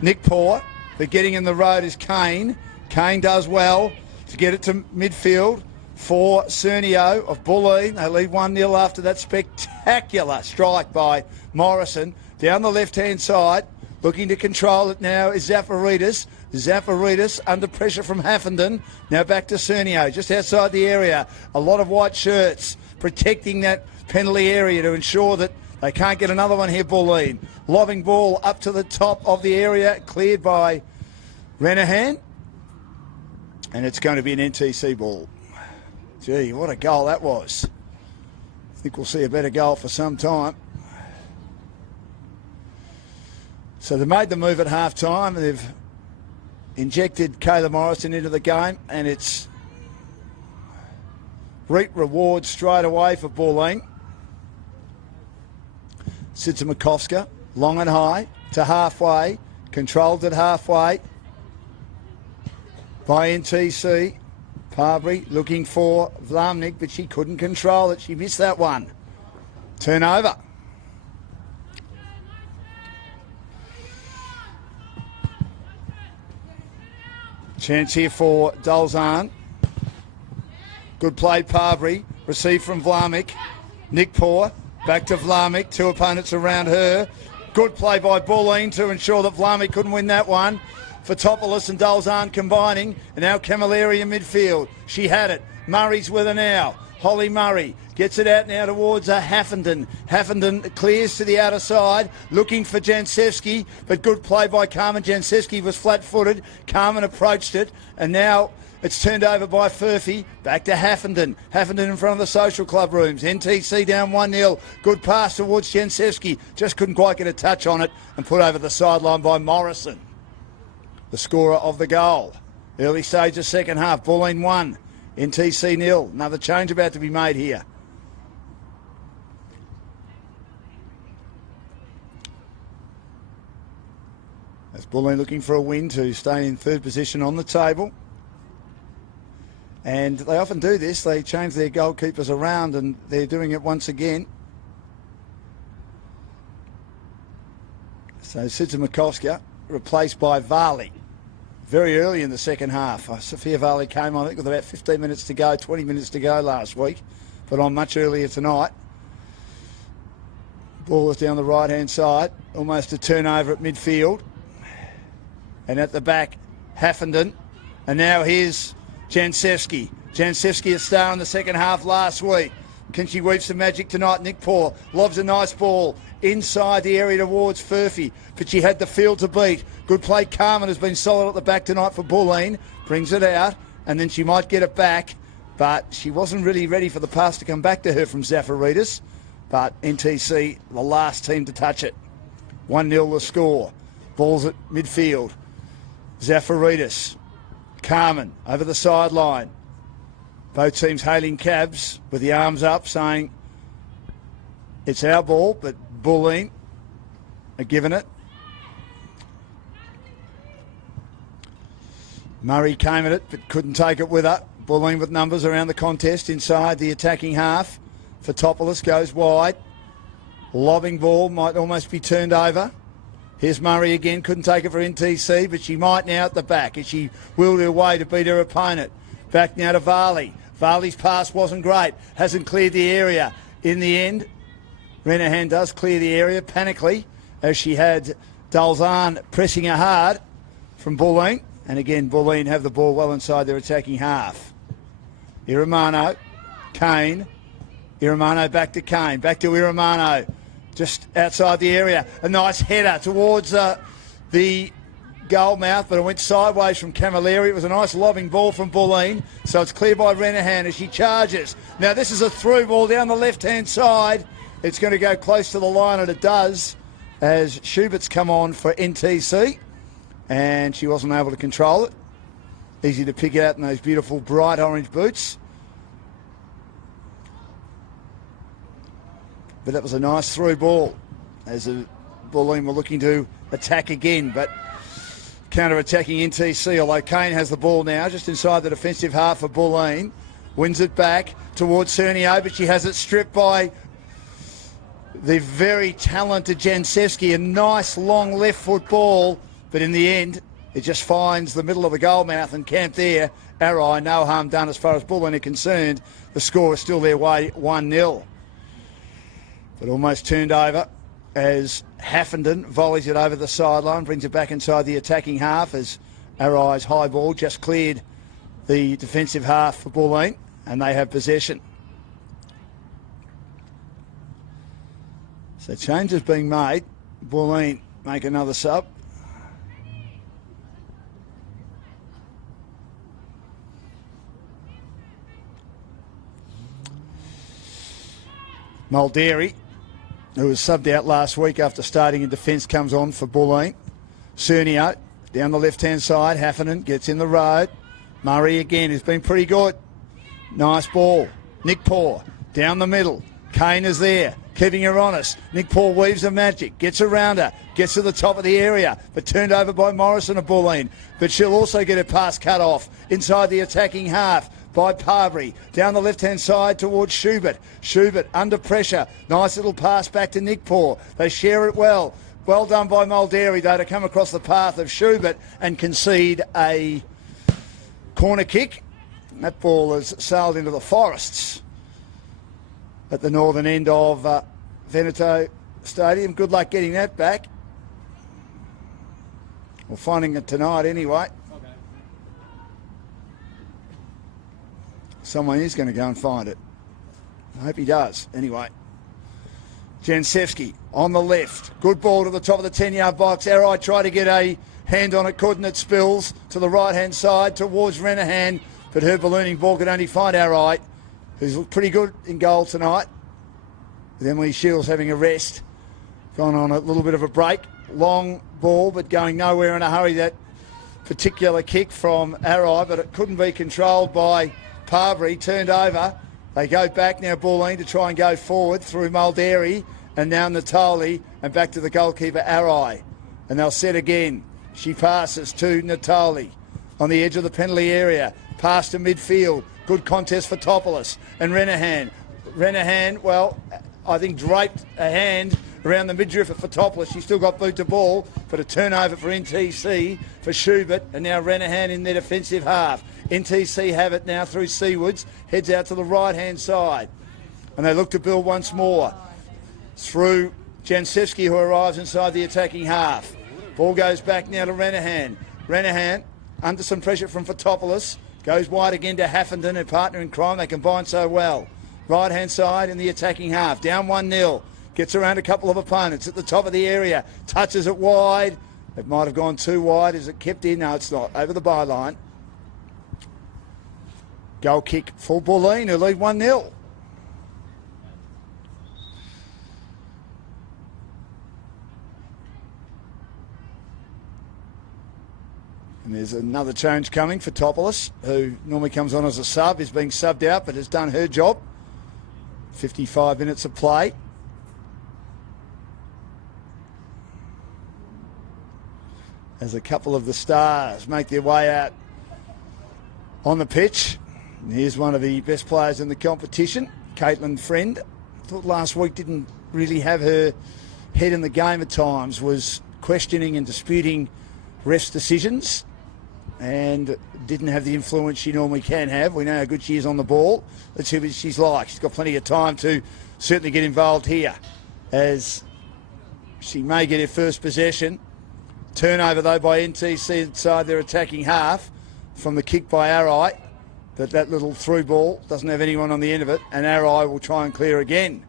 Nick Poor. But getting in the road is Kane. Kane does well to get it to midfield for Cernio of Bulleen. They lead 1-0 after that spectacular strike by Morrison. Down the left-hand side, looking to control it now is Zafaridis. Zafaridis under pressure from Haffenden. Now back to Cernio, just outside the area. A lot of white shirts protecting that penalty area to ensure that they can't get another one here, Bulleen. Lobbing ball up to the top of the area, cleared by Renahan. And it's going to be an NTC ball. Gee, what a goal that was. I think we'll see a better goal for some time. So they made the move at half-time, and they've injected Kayla Morrison into the game, and it's reap rewards straight away for Bulleen. Sitsimakowska, long and high to halfway, controlled at halfway by NTC. Parbury looking for Vlamnik, but she couldn't control it. She missed that one. Turnover. Chance here for Dolzan. Good play, Parbury. Received from Vlamnik. Nick Poor. Back to Vlamnik. Two opponents around her. Good play by Bulleen to ensure that Vlamnik couldn't win that one. Fotopoulos and Dolzan combining. And now Camilleri in midfield. She had it. Murray's with her now. Holly Murray gets it out now towards Haffenden. Haffenden clears to the outer side, looking for Jansevsky, but good play by Carmen. Jansevsky was flat-footed. Carmen approached it, and now it's turned over by Furphy. Back to Haffenden. Haffenden in front of the social club rooms. NTC down 1-0. Good pass towards Jansevsky. Just couldn't quite get a touch on it, and put over the sideline by Morrison, the scorer of the goal. Early stage of second half. Bulleen 1. NTC 0. Another change about to be made here. That's Bulleen looking for a win to stay in third position on the table. And they often do this. They change their goalkeepers around, and they're doing it once again. So Sitsimakowska replaced by Varley. Very early in the second half. Sophia Varley came on, I think, with about 15 minutes to go, 20 minutes to go last week, but on much earlier tonight. Ball is down the right-hand side, almost a turnover at midfield. And at the back, Haffenden. And now here's Jansevsky. Jansevsky, a star in the second half last week. Can she weave some magic tonight? Nick Poor lobs a nice ball inside the area towards Furphy, but she had the field to beat. Good play. Carmen has been solid at the back tonight for Bulleen. Brings it out, and then she might get it back, but she wasn't really ready for the pass to come back to her from Zafaridis. But NTC, the last team to touch it. 1-0 the score. Ball's at midfield. Zafaridis. Carmen over the sideline. Both teams hailing cabs with the arms up, saying it's our ball, but Bulleen are giving it. Murray came at it, but couldn't take it with her. Bulleen with numbers around the contest inside the attacking half. Fotopoulos goes wide. Lobbing ball might almost be turned over. Here's Murray again. Couldn't take it for NTC, but she might now at the back as she willed her way to beat her opponent. Back now to Varley. Varley's pass wasn't great. Hasn't cleared the area. In the end, Renahan does clear the area panically as she had Dolzan pressing her hard from Bulleen. And again, Bulleen have the ball well inside their attacking half. Iramano, Kane. Iramano back to Kane. Back to Iramano. Just outside the area. A nice header towards the goal mouth, but it went sideways from Camilleri. It was a nice lobbing ball from Bulleen. So it's cleared by Renahan as she charges. Now this is a through ball down the left-hand side. It's going to go close to the line, and it does, as Schubert's come on for NTC. And she wasn't able to control it. Easy to pick out in those beautiful bright orange boots. But that was a nice through ball as Bulleen were looking to attack again, but counter-attacking NTC, although Kane has the ball now just inside the defensive half of Bulleen. Wins it back towards Cernio, but she has it stripped by the very talented Jansevsky. A nice long left foot ball, but in the end, it just finds the middle of the goal mouth and camped there. Arai, no harm done as far as Bulleen are concerned. The score is still their way, 1-0. But almost turned over as Haffenden volleys it over the sideline, brings it back inside the attacking half as Arai's high ball just cleared the defensive half for Bulleen, and they have possession. So changes being made. Bulleen make another sub. Mulderry who was subbed out last week after starting in defence, comes on for Bulleen. Cernio down the left-hand side. Heffernan gets in the road. Murray again has been pretty good. Nice ball. Nick Poor down the middle. Kane is there, keeping her honest. Nick Poor weaves the magic, gets around her, gets to the top of the area, but turned over by Morrison of Bulleen. But she'll also get her pass cut off inside the attacking half by Parbury. Down the left-hand side towards Schubert. Schubert under pressure. Nice little pass back to Nick Poor. They share it well. Well done by Mulderry, though, to come across the path of Schubert and concede a corner kick. And that ball has sailed into the forests at the northern end of Veneto Stadium. Good luck getting that back. We're finding it tonight anyway. Okay. Someone is going to go and find it. I hope he does. Anyway. Jansevsky on the left. Good ball to the top of the 10-yard box. Arai tried to get a hand on it, couldn't. It spills to the right-hand side towards Renahan, but her ballooning ball could only find Arai, who's looked pretty good in goal tonight. With Emily Shields having a rest. Gone on a little bit of a break. Long ball, but going nowhere in a hurry. That particular kick from Arai, but it couldn't be controlled by Parbury. Turned over. They go back now, Bulleen, to try and go forward through Mulderry and now Natali and back to the goalkeeper, Arai. And they'll set again. She passes to Natali on the edge of the penalty area. Pass to midfield. Good contest for Topoulos and Renahan. Renahan, well, I think draped a hand around the midriff for Topoulos. She's still got boot to ball, but a turnover for NTC for Schubert, and now Renahan in their defensive half. NTC have it now through Seawoods, heads out to the right-hand side. And they look to build once more through Jansevsky, who arrives inside the attacking half. Ball goes back now to Renahan. Renahan, under some pressure from Fotopoulos, goes wide again to Haffenden, her partner in crime. They combine so well. Right-hand side in the attacking half. Down 1-0. Gets around a couple of opponents at the top of the area. Touches it wide. It might have gone too wide. Is it kept in? No, it's not. Over the byline. Goal kick for Bulleen, who lead 1-0. And there's another change coming for Topoulos, who normally comes on as a sub, is being subbed out, but has done her job. 55 minutes of play. As a couple of the stars make their way out on the pitch. And here's one of the best players in the competition, Caitlin Friend. I thought last week didn't really have her head in the game at times, was questioning and disputing refs' decisions and didn't have the influence she normally can have. We know how good she is on the ball. Let's see what she's like. She's got plenty of time to certainly get involved here, as she may get her first possession. Turnover, though, by NTC inside their attacking half from the kick by Arai. But that little through ball doesn't have anyone on the end of it, and Arai will try and clear again.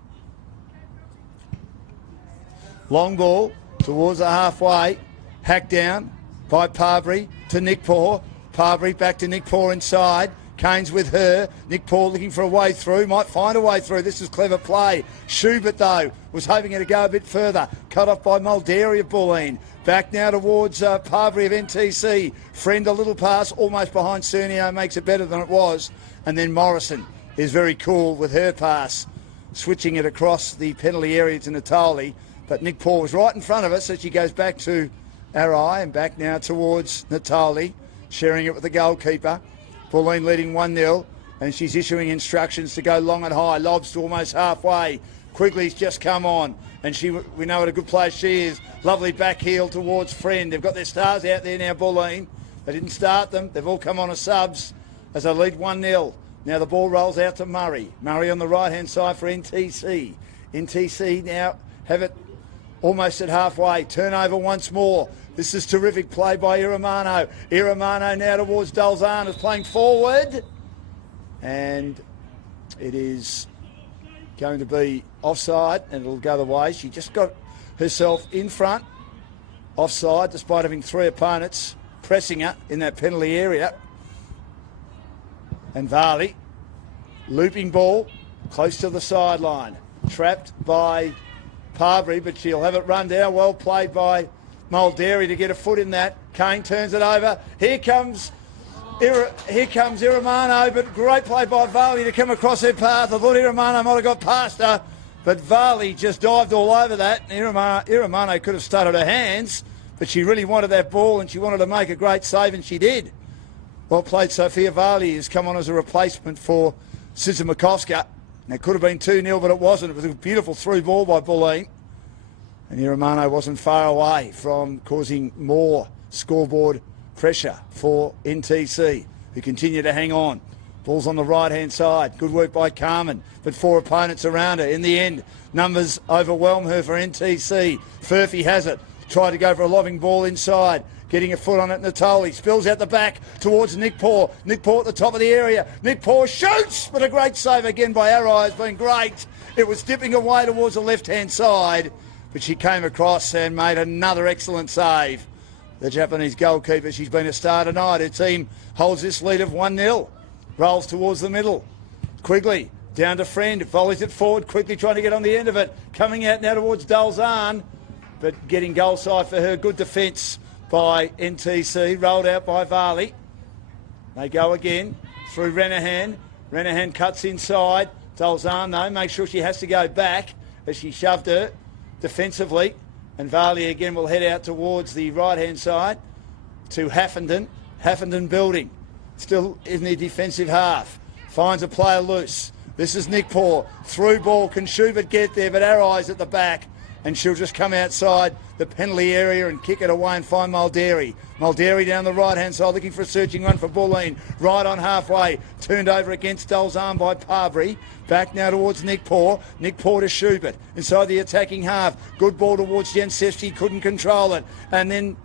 Long ball towards the halfway. Hacked down by Parbury to Nick Poor. Parbury back to Nick Poor inside. Kane's with her. Nick Poor looking for a way through. Might find a way through. This is clever play. Schubert, though, was hoping it to go a bit further. Cut off by Mulderry of Bulleen. Back now towards Parbury of NTC. Friend, a little pass almost behind Cernio, makes it better than it was. And then Morrison is very cool with her pass, switching it across the penalty area to Natali. But Nick Poor was right in front of her, so she goes back to Arai and back now towards Natali, sharing it with the goalkeeper. Bulleen leading 1-0, and she's issuing instructions to go long and high. Lobs to almost halfway. Quigley's just come on, and we know what a good player she is. Lovely back heel towards Friend. They've got their stars out there now, Bulleen. They didn't start them. They've all come on as subs as they lead 1-0. Now the ball rolls out to Murray. Murray on the right-hand side for NTC. NTC now have it almost at halfway. Turnover once more. This is terrific play by Iramano. Iramano now towards Dalzan, is playing forward. And it is going to be offside, and it'll go the way. She just got herself in front. Offside, despite having three opponents pressing her in that penalty area. And Varley, looping ball, close to the sideline. Trapped by Parbury, but she'll have it run down. Well played by Mulderry to get a foot in that. Kane turns it over. Here comes Iramano, but great play by Varley to come across her path. I thought Iramano might have got past her, but Varley just dived all over that. Iramano could have started her hands, but she really wanted that ball and she wanted to make a great save, and she did. Well played. Sophia Varley has come on as a replacement for Sizimakovska. It could have been 2-0, but it wasn't. It was a beautiful through ball by Bulleen. And Iramano wasn't far away from causing more scoreboard pressure for NTC, who continue to hang on. Ball's on the right-hand side. Good work by Carmen, but 4 opponents around her. In the end, numbers overwhelm her for NTC. Furphy has it. Tried to go for a lobbing ball inside. Getting a foot on it, Natoli spills out the back towards Nick Poor. Nick Poor at the top of the area. Nick Poor shoots, but a great save again by Arai has been great. It was dipping away towards the left-hand side, but she came across and made another excellent save. The Japanese goalkeeper, she's been a star tonight. Her team holds this lead of 1-0. Rolls towards the middle. Quigley down to Friend, volleys it forward, quickly trying to get on the end of it. Coming out now towards Dalzahn, but getting goal side for her. Good defence by NTC, rolled out by Varley. They go again through Renahan. Renahan cuts inside. Dalzahn, though, makes sure she has to go back as she shoved her defensively. And Varley again will head out towards the right-hand side to Haffenden. Haffenden building. Still in the defensive half. Finds a player loose. This is Nick Poor. Through ball. Can Schubert get there? But Arai's at the back. And she'll just come outside the penalty area and kick it away and find Mulderry. Mulderry down the right-hand side looking for a searching run for Bulleen. Right on halfway. Turned over against Dalzahn by Parbury. Back now towards Nick Poor. Nick Poor to Schubert. Inside the attacking half. Good ball towards Jansevsky. Couldn't control it. And then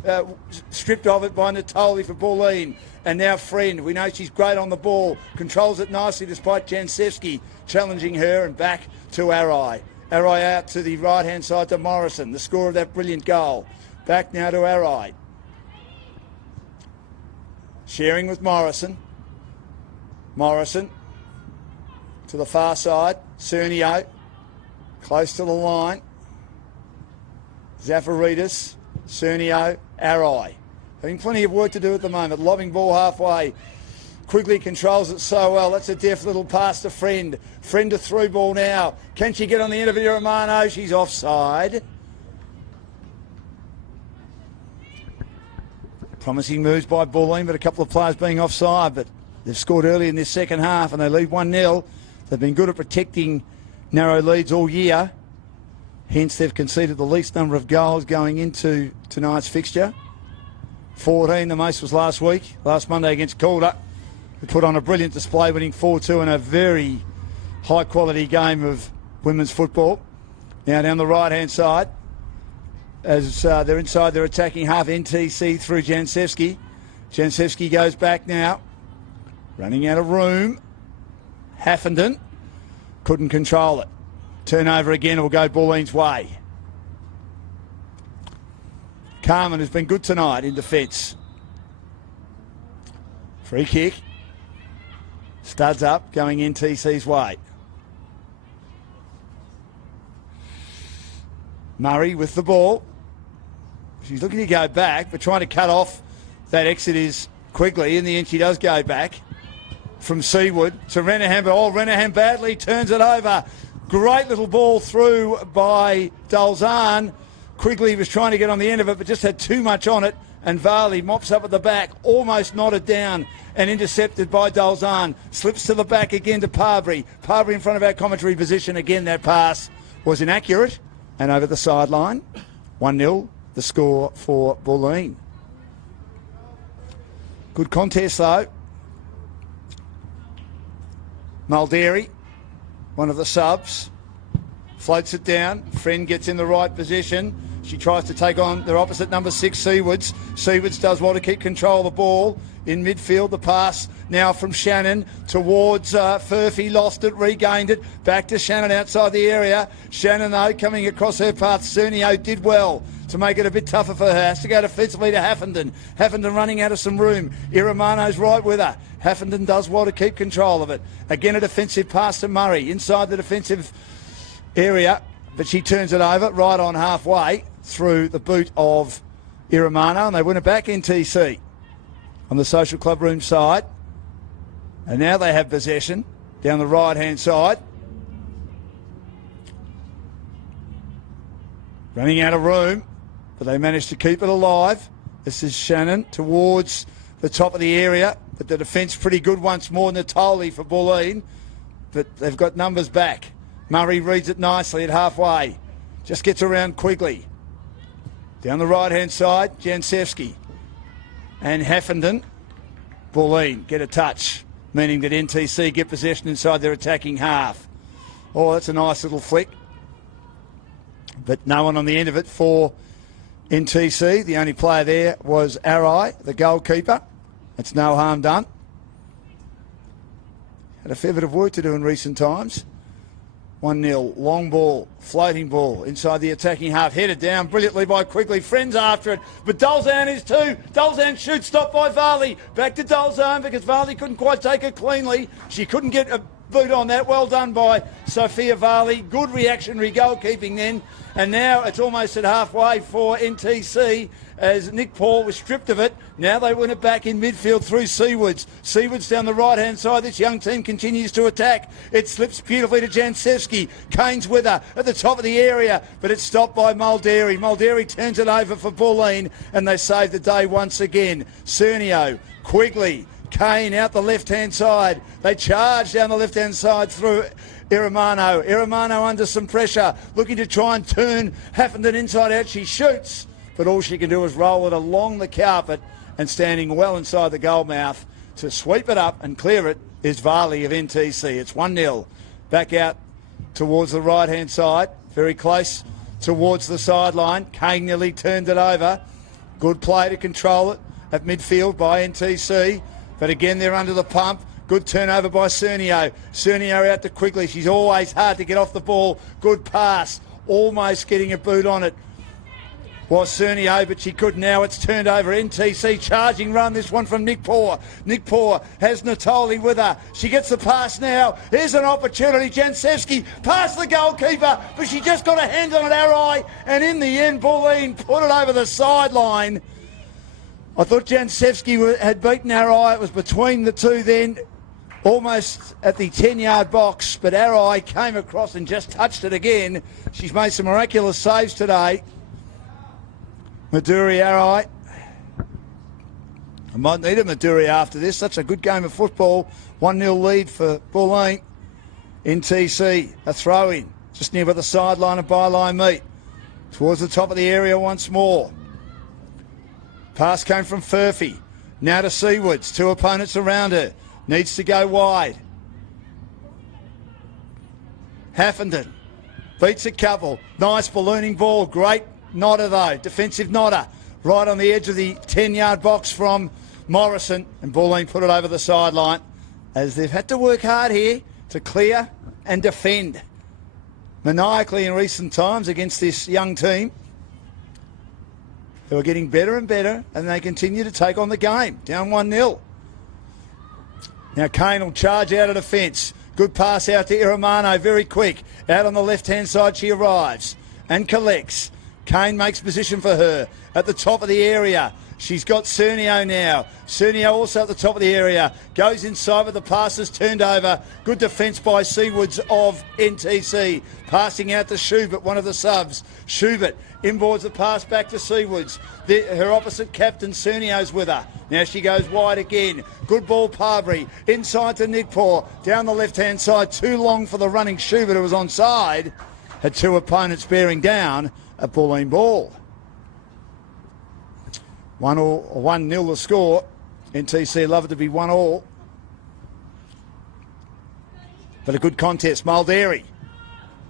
stripped of it by Natoli for Bulleen. And now Friend. We know she's great on the ball. Controls it nicely despite Jansevsky challenging her, and back to Arai. Arai out to the right-hand side to Morrison, the scorer of that brilliant goal. Back now to Arai. Sharing with Morrison. Morrison to the far side. Cernio close to the line. Zafaridis, Cernio, Arai. Having plenty of work to do at the moment. Lobbing ball halfway. Quigley controls it so well. That's a deft little pass to Friend. Friend to through ball now. Can she get on the end of it? Romano? She's offside. Promising moves by Bulleen, but a couple of players being offside. But they've scored early in this second half and they lead 1-0. They've been good at protecting narrow leads all year. Hence, they've conceded the least number of goals going into tonight's fixture. 14, the most was last week, last Monday against Calder. We put on a brilliant display, winning 4-2 in a very high-quality game of women's football. Now down the right-hand side, as they're inside their attacking half, NTC through Jansevsky. Jansevsky goes back now, running out of room. Haffenden couldn't control it. Turnover again, it will go Bulleen's way. Carmen has been good tonight in defence. Free kick. Studs up, going NTC's way. Murray with the ball. She's looking to go back, but trying to cut off that exit is Quigley. In the end, she does go back from Seawood to Renahan, but Renahan badly turns it over. Great little ball through by Dalzahn. Quigley was trying to get on the end of it, but just had too much on it. And Varley mops up at the back, almost nodded down and intercepted by Dalzahn. Slips to the back again to Parbury. Parbury in front of our commentary position. Again, that pass was inaccurate and over the sideline. 1-0, the score for Bulleen. Good contest, though. Mulderry, one of the subs, floats it down. Friend gets in the right position. She tries to take on their opposite number 6, Seawoods. Seawoods does well to keep control of the ball in midfield. The pass now from Shannon towards Furphy. Lost it, regained it. Back to Shannon outside the area. Shannon, though, coming across her path. Cernio did well to make it a bit tougher for her. Has to go defensively to Haffenden. Haffenden running out of some room. Iramano's right with her. Haffenden does well to keep control of it. Again, a defensive pass to Murray inside the defensive area. but she turns it over right on halfway through the boot of Iramano, and they win it back NTC on the social club room side. And now they have possession down the right-hand side. Running out of room, but they managed to keep it alive. This is Shannon towards the top of the area, but the defence pretty good once more. Natoli for Bulleen, but they've got numbers back. Murray reads it nicely at halfway. Just gets around quickly. Down the right-hand side, Jansevsky and Heffenden. Bulleen get a touch, meaning that NTC get possession inside their attacking half. Oh, that's a nice little flick. But no one on the end of it for NTC. The only player there was Arai, the goalkeeper. It's no harm done. Had a fair bit of work to do in recent times. 1-0, long ball, floating ball inside the attacking half, headed down brilliantly by Quigley. Friends after it, but Dolzan is too. Dolzan shoots, stopped by Varley. Back to Dolzan because Varley couldn't quite take it cleanly. She couldn't get a boot on that. Well done by Sophia Varley. Good reactionary goalkeeping then. And now it's almost at halfway for NTC as Nick Paul was stripped of it. Now they win it back in midfield through Seawoods. Seawoods down the right-hand side. This young team continues to attack. It slips beautifully to Jansevsky. Kane's with her at the top of the area, but it's stopped by Mulderry. Mulderry turns it over for Bulleen, and they save the day once again. Cernio, Quigley, Kane out the left-hand side. They charge down the left-hand side through Iramano. Iramano under some pressure, looking to try and turn Heffenden inside out. She shoots, but all she can do is roll it along the carpet, and standing well inside the goal mouth to sweep it up and clear it is Varley of NTC. It's 1-0. Back out towards the right-hand side, very close towards the sideline. Kane nearly turned it over. Good play to control it at midfield by NTC, but again they're under the pump. Good turnover by Cernio. Cernio out to Quigley. She's always hard to get off the ball. Good pass. Almost getting a boot on it was Cernio, but she could now. It's turned over. NTC charging run. This one from Nick Poor. Nick Poor has Natoli with her. She gets the pass now. Here's an opportunity. Jansevsky past the goalkeeper, but she just got a hand on it, Arai, and in the end, Bulleen put it over the sideline. I thought Jansevsky had beaten Arai. It was between the two then, almost at the 10-yard box, but Arai came across and just touched it again. She's made some miraculous saves today. Maduri Arai. I might need a Maduri after this. Such a good game of football. 1-0 lead for Bulleen. NTC, a throw-in, just near where the sideline and byline meet. Towards the top of the area once more. Pass came from Furphy. Now to Seawoods. Two opponents around her. Needs to go wide. Heffenden beats a couple. Nice ballooning ball. Great nodder though. Defensive nodder. Right on the edge of the 10-yard box from Morrison. And Bulleen put it over the sideline as they've had to work hard here to clear and defend maniacally in recent times against this young team. They were getting better and better, and they continue to take on the game. Down 1-0. Now Kane will charge out of defence. Good pass out to Iramano, very quick. Out on the left-hand side she arrives and collects. Kane makes position for her at the top of the area. She's got Cernio now. Cernio also at the top of the area. Goes inside with the passes turned over. Good defence by Seawoods of NTC. Passing out to Schubert, one of the subs. Schubert inboards the pass back to Seawoods. Her opposite captain Cernio's with her. Now she goes wide again. Good ball, Parbury. Inside to Nickpaw. Down the left-hand side. Too long for the running Schubert, who was onside. Had two opponents bearing down a Bulleen ball. 1-0 the score. NTC love it to be 1-1. But a good contest. Mulderry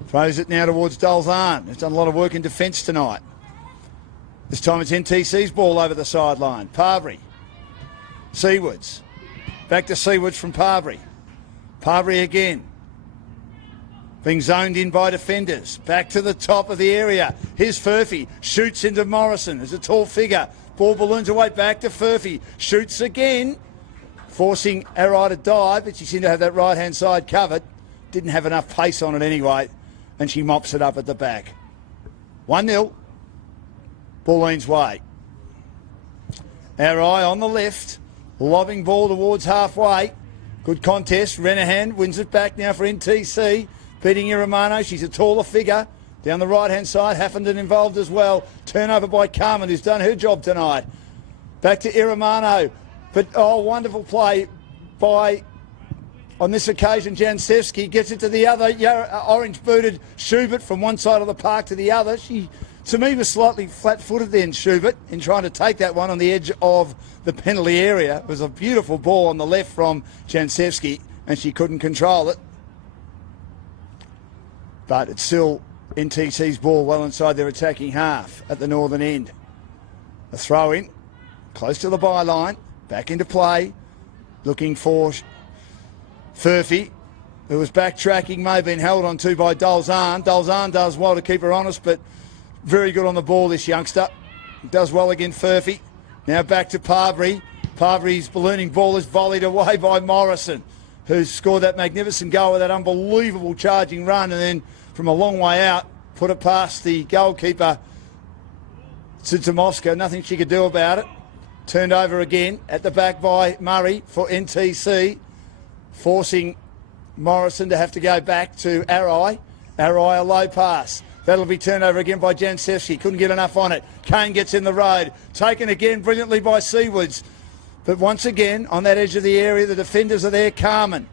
throws it now towards Dolzan. He's done a lot of work in defence tonight. This time it's NTC's ball over the sideline. Parbury. Seawoods. Back to Seawoods from Parbury. Parbury again. Being zoned in by defenders. Back to the top of the area. Here's Furphy. Shoots into Morrison. There's a tall figure. Ball balloons away back to Furphy. Shoots again. Forcing Arai to dive, but she seemed to have that right-hand side covered. Didn't have enough pace on it anyway. and she mops it up at the back. 1-0. Bulleen's way. Our eye on the left. Lobbing ball towards halfway. Good contest. Renahan wins it back now for NTC. Beating Iramano. She's a taller figure. Down the right-hand side, Haffenden involved as well. Turnover by Carmen, who's done her job tonight. Back to Iramano. But, wonderful play by, on this occasion, Jansevsky gets it to the other orange-booted Schubert from one side of the park to the other. She, to me, was slightly flat-footed then, Schubert, in trying to take that one on the edge of the penalty area. It was a beautiful ball on the left from Jansevsky, and she couldn't control it. But it's still NTC's ball well inside their attacking half at the northern end. A throw in, close to the byline, back into play, looking for Furphy, who was backtracking, may have been held on to by Dolzahn. Dolzahn does well to keep her honest, but very good on the ball, this youngster. Does well again, Furphy. Now back to Parbury. Parbury's ballooning ball is volleyed away by Morrison, who's scored that magnificent goal with that unbelievable charging run, and then from a long way out, put it past the goalkeeper, Tsitsimovska. Nothing she could do about it. Turned over again at the back by Murray for NTC, forcing Morrison to have to go back to Arai. Arai, a low pass. That'll be turned over again by Jansevsky. Couldn't get enough on it. Kane gets in the road. Taken again brilliantly by Seawards. But once again, on that edge of the area, the defenders are there, Carmen.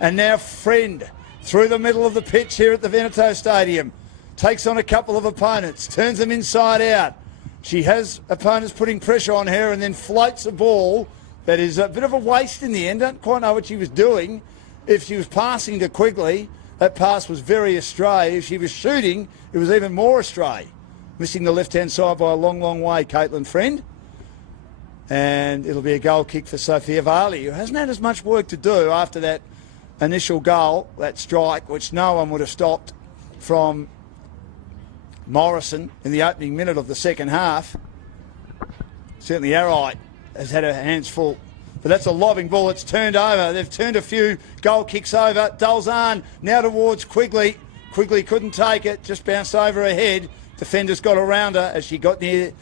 And now Friend, through the middle of the pitch here at the Veneto Stadium. Takes on a couple of opponents, turns them inside out. She has opponents putting pressure on her and then floats a ball that is a bit of a waste in the end. Don't quite know what she was doing. If she was passing to Quigley, that pass was very astray. If she was shooting, it was even more astray. Missing the left-hand side by a long, long way, Caitlin Friend. And it'll be a goal kick for Sophia Varley, who hasn't had as much work to do after that initial goal, that strike, which no one would have stopped from Morrison in the opening minute of the second half. Certainly Arai has had her hands full. But that's a lobbing ball. It's turned over. They've turned a few goal kicks over. Dolzahn now towards Quigley. Quigley couldn't take it. Just bounced over her head. Defenders got around her as she got near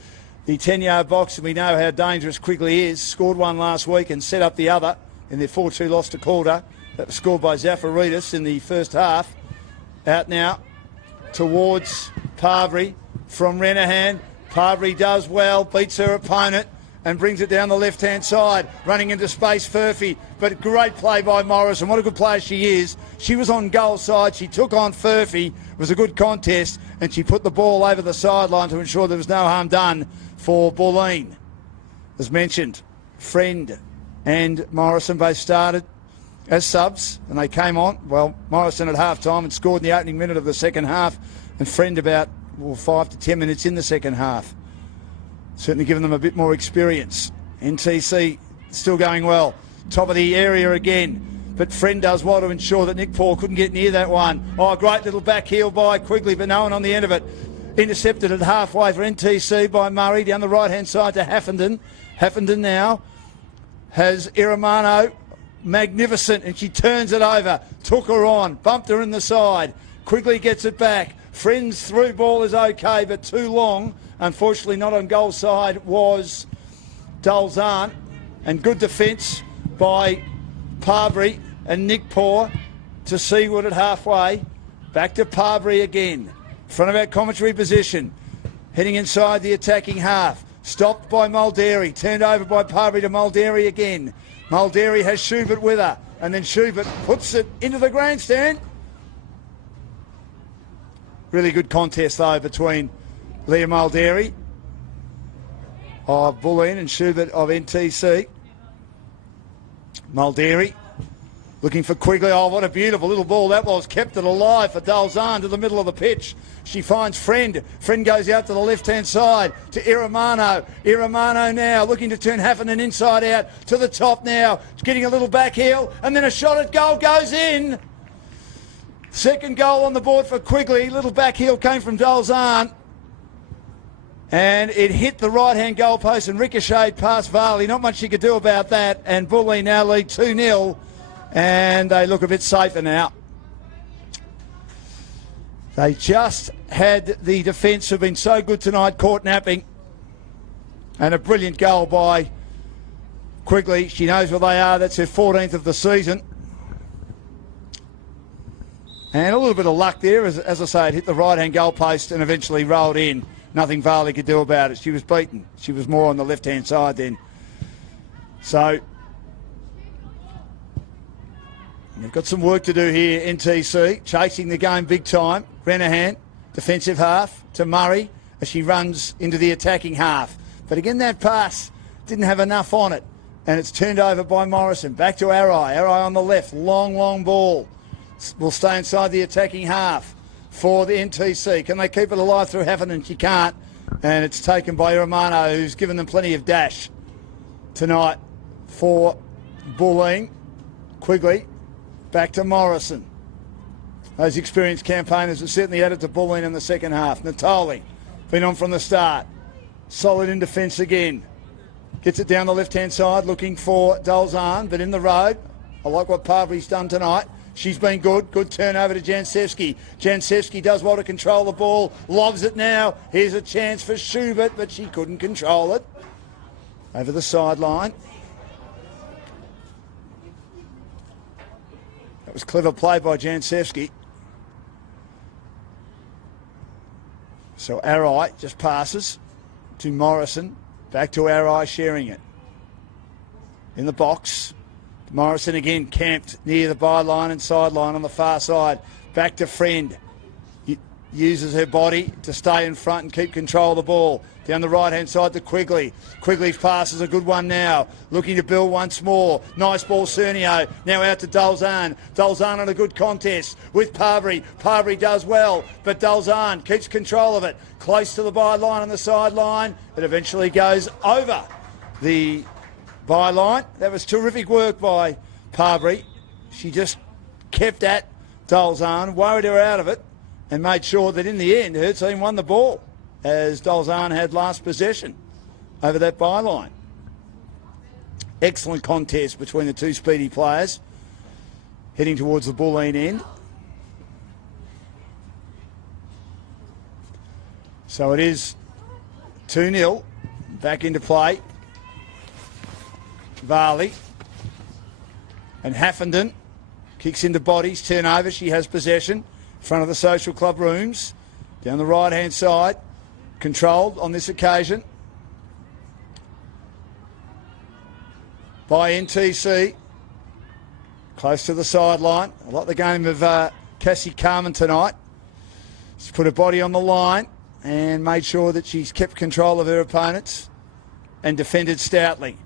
the 10-yard box, and we know how dangerous Quigley is. Scored one last week and set up the other in their 4-2 loss to Calder. That was scored by Zafaridis in the first half. Out now towards Parbury from Renahan. Parbury does well, beats her opponent and brings it down the left-hand side. Running into space, Furphy. But great play by Morrison. What a good player she is. She was on goal side. She took on Furphy. It was a good contest, and she put the ball over the sideline to ensure there was no harm done for Bulleen. As mentioned, Friend and Morrison both started as subs, and they came on. Well, Morrison at half-time and scored in the opening minute of the second half, and Friend about 5 to 10 minutes in the second half. Certainly giving them a bit more experience. NTC still going well. Top of the area again. But Friend does well to ensure that Nick Paul couldn't get near that one. Oh, great little back heel by Quigley, but no one on the end of it. Intercepted at halfway for NTC by Murray. Down the right-hand side to Haffenden. Haffenden now has Iramano. Magnificent, and she turns it over. Took her on. Bumped her in the side. Quigley gets it back. Friend's through ball is okay, but too long. Unfortunately, not on goal side was Dolzahn. And good defence by Parbury and Nick Poor to Seaward at halfway. Back to Parbury again. Front of our commentary position. Heading inside the attacking half. Stopped by Mulderry. Turned over by Parbury to Mulderry again. Mulderry has Schubert with her. And then Schubert puts it into the grandstand. Really good contest though between Leah Mulderry of Bulleen and Schubert of NTC. Mulderry looking for Quigley. Oh, what a beautiful little ball that was. Kept it alive for Dolzahn to the middle of the pitch. She finds Friend. Friend goes out to the left-hand side to Iramano. Iramano now looking to turn Haffenden inside out to the top now. Getting a little back heel and then a shot at goal goes in. Second goal on the board for Quigley. Little back heel came from Dolzahn. And it hit the right-hand goal post and ricocheted past Varley. Not much she could do about that. And Bulleen now lead 2-0. And they look a bit safer now. They just had the defence who've been so good tonight caught napping. And a brilliant goal by Quigley. She knows where they are. That's her 14th of the season. And a little bit of luck there. As I say, it hit the right-hand goal post and eventually rolled in. Nothing Varley could do about it. She was beaten. She was more on the left-hand side then. So, they've got some work to do here, NTC. Chasing the game big time. Renahan, defensive half to Murray as she runs into the attacking half. But again, that pass didn't have enough on it. And it's turned over by Morrison. Back to Arai. Arai on the left. Long, long ball. Will stay inside the attacking half for the NTC. Can they keep it alive through Heffernan? She can't. And it's taken by Romano, who's given them plenty of dash tonight for Bulleen. Quigley. Back to Morrison. Those experienced campaigners have certainly added to Bulleen in the second half. Natali, been on from the start. Solid in defence again. Gets it down the left-hand side, looking for Dolzan, but in the road. I like what Parbury's done tonight. She's been good. Good turnover to Jansevsky. Jansevsky does well to control the ball. Lobs it now. Here's a chance for Schubert, but she couldn't control it. Over the sideline. That was clever play by Jansevsky. So Arai just passes to Morrison. Back to Arai, sharing it. In the box. Morrison again camped near the byline and sideline on the far side. Back to Friend. Uses her body to stay in front and keep control of the ball. Down the right-hand side to Quigley. Quigley's pass is a good one now. Looking to build once more. Nice ball, Cernio. Now out to Dolzan. Dolzan on a good contest with Parbury. Parbury does well, but Dolzan keeps control of it. Close to the byline on the sideline. It eventually goes over the byline. That was terrific work by Parbury. She just kept at Dolzan, worried her out of it, and made sure that in the end her team won the ball as Dolzan had last possession over that byline. Excellent contest between the two speedy players heading towards the Bulleen end. So it is 2-0 back into play. Varley and Haffenden kicks into bodies, turnover. She has possession in front of the social club rooms. Down the right-hand side, controlled on this occasion by NTC. Close to the sideline. I like the game of Cassie Carmen tonight. She's put her body on the line and made sure that she's kept control of her opponents and defended stoutly.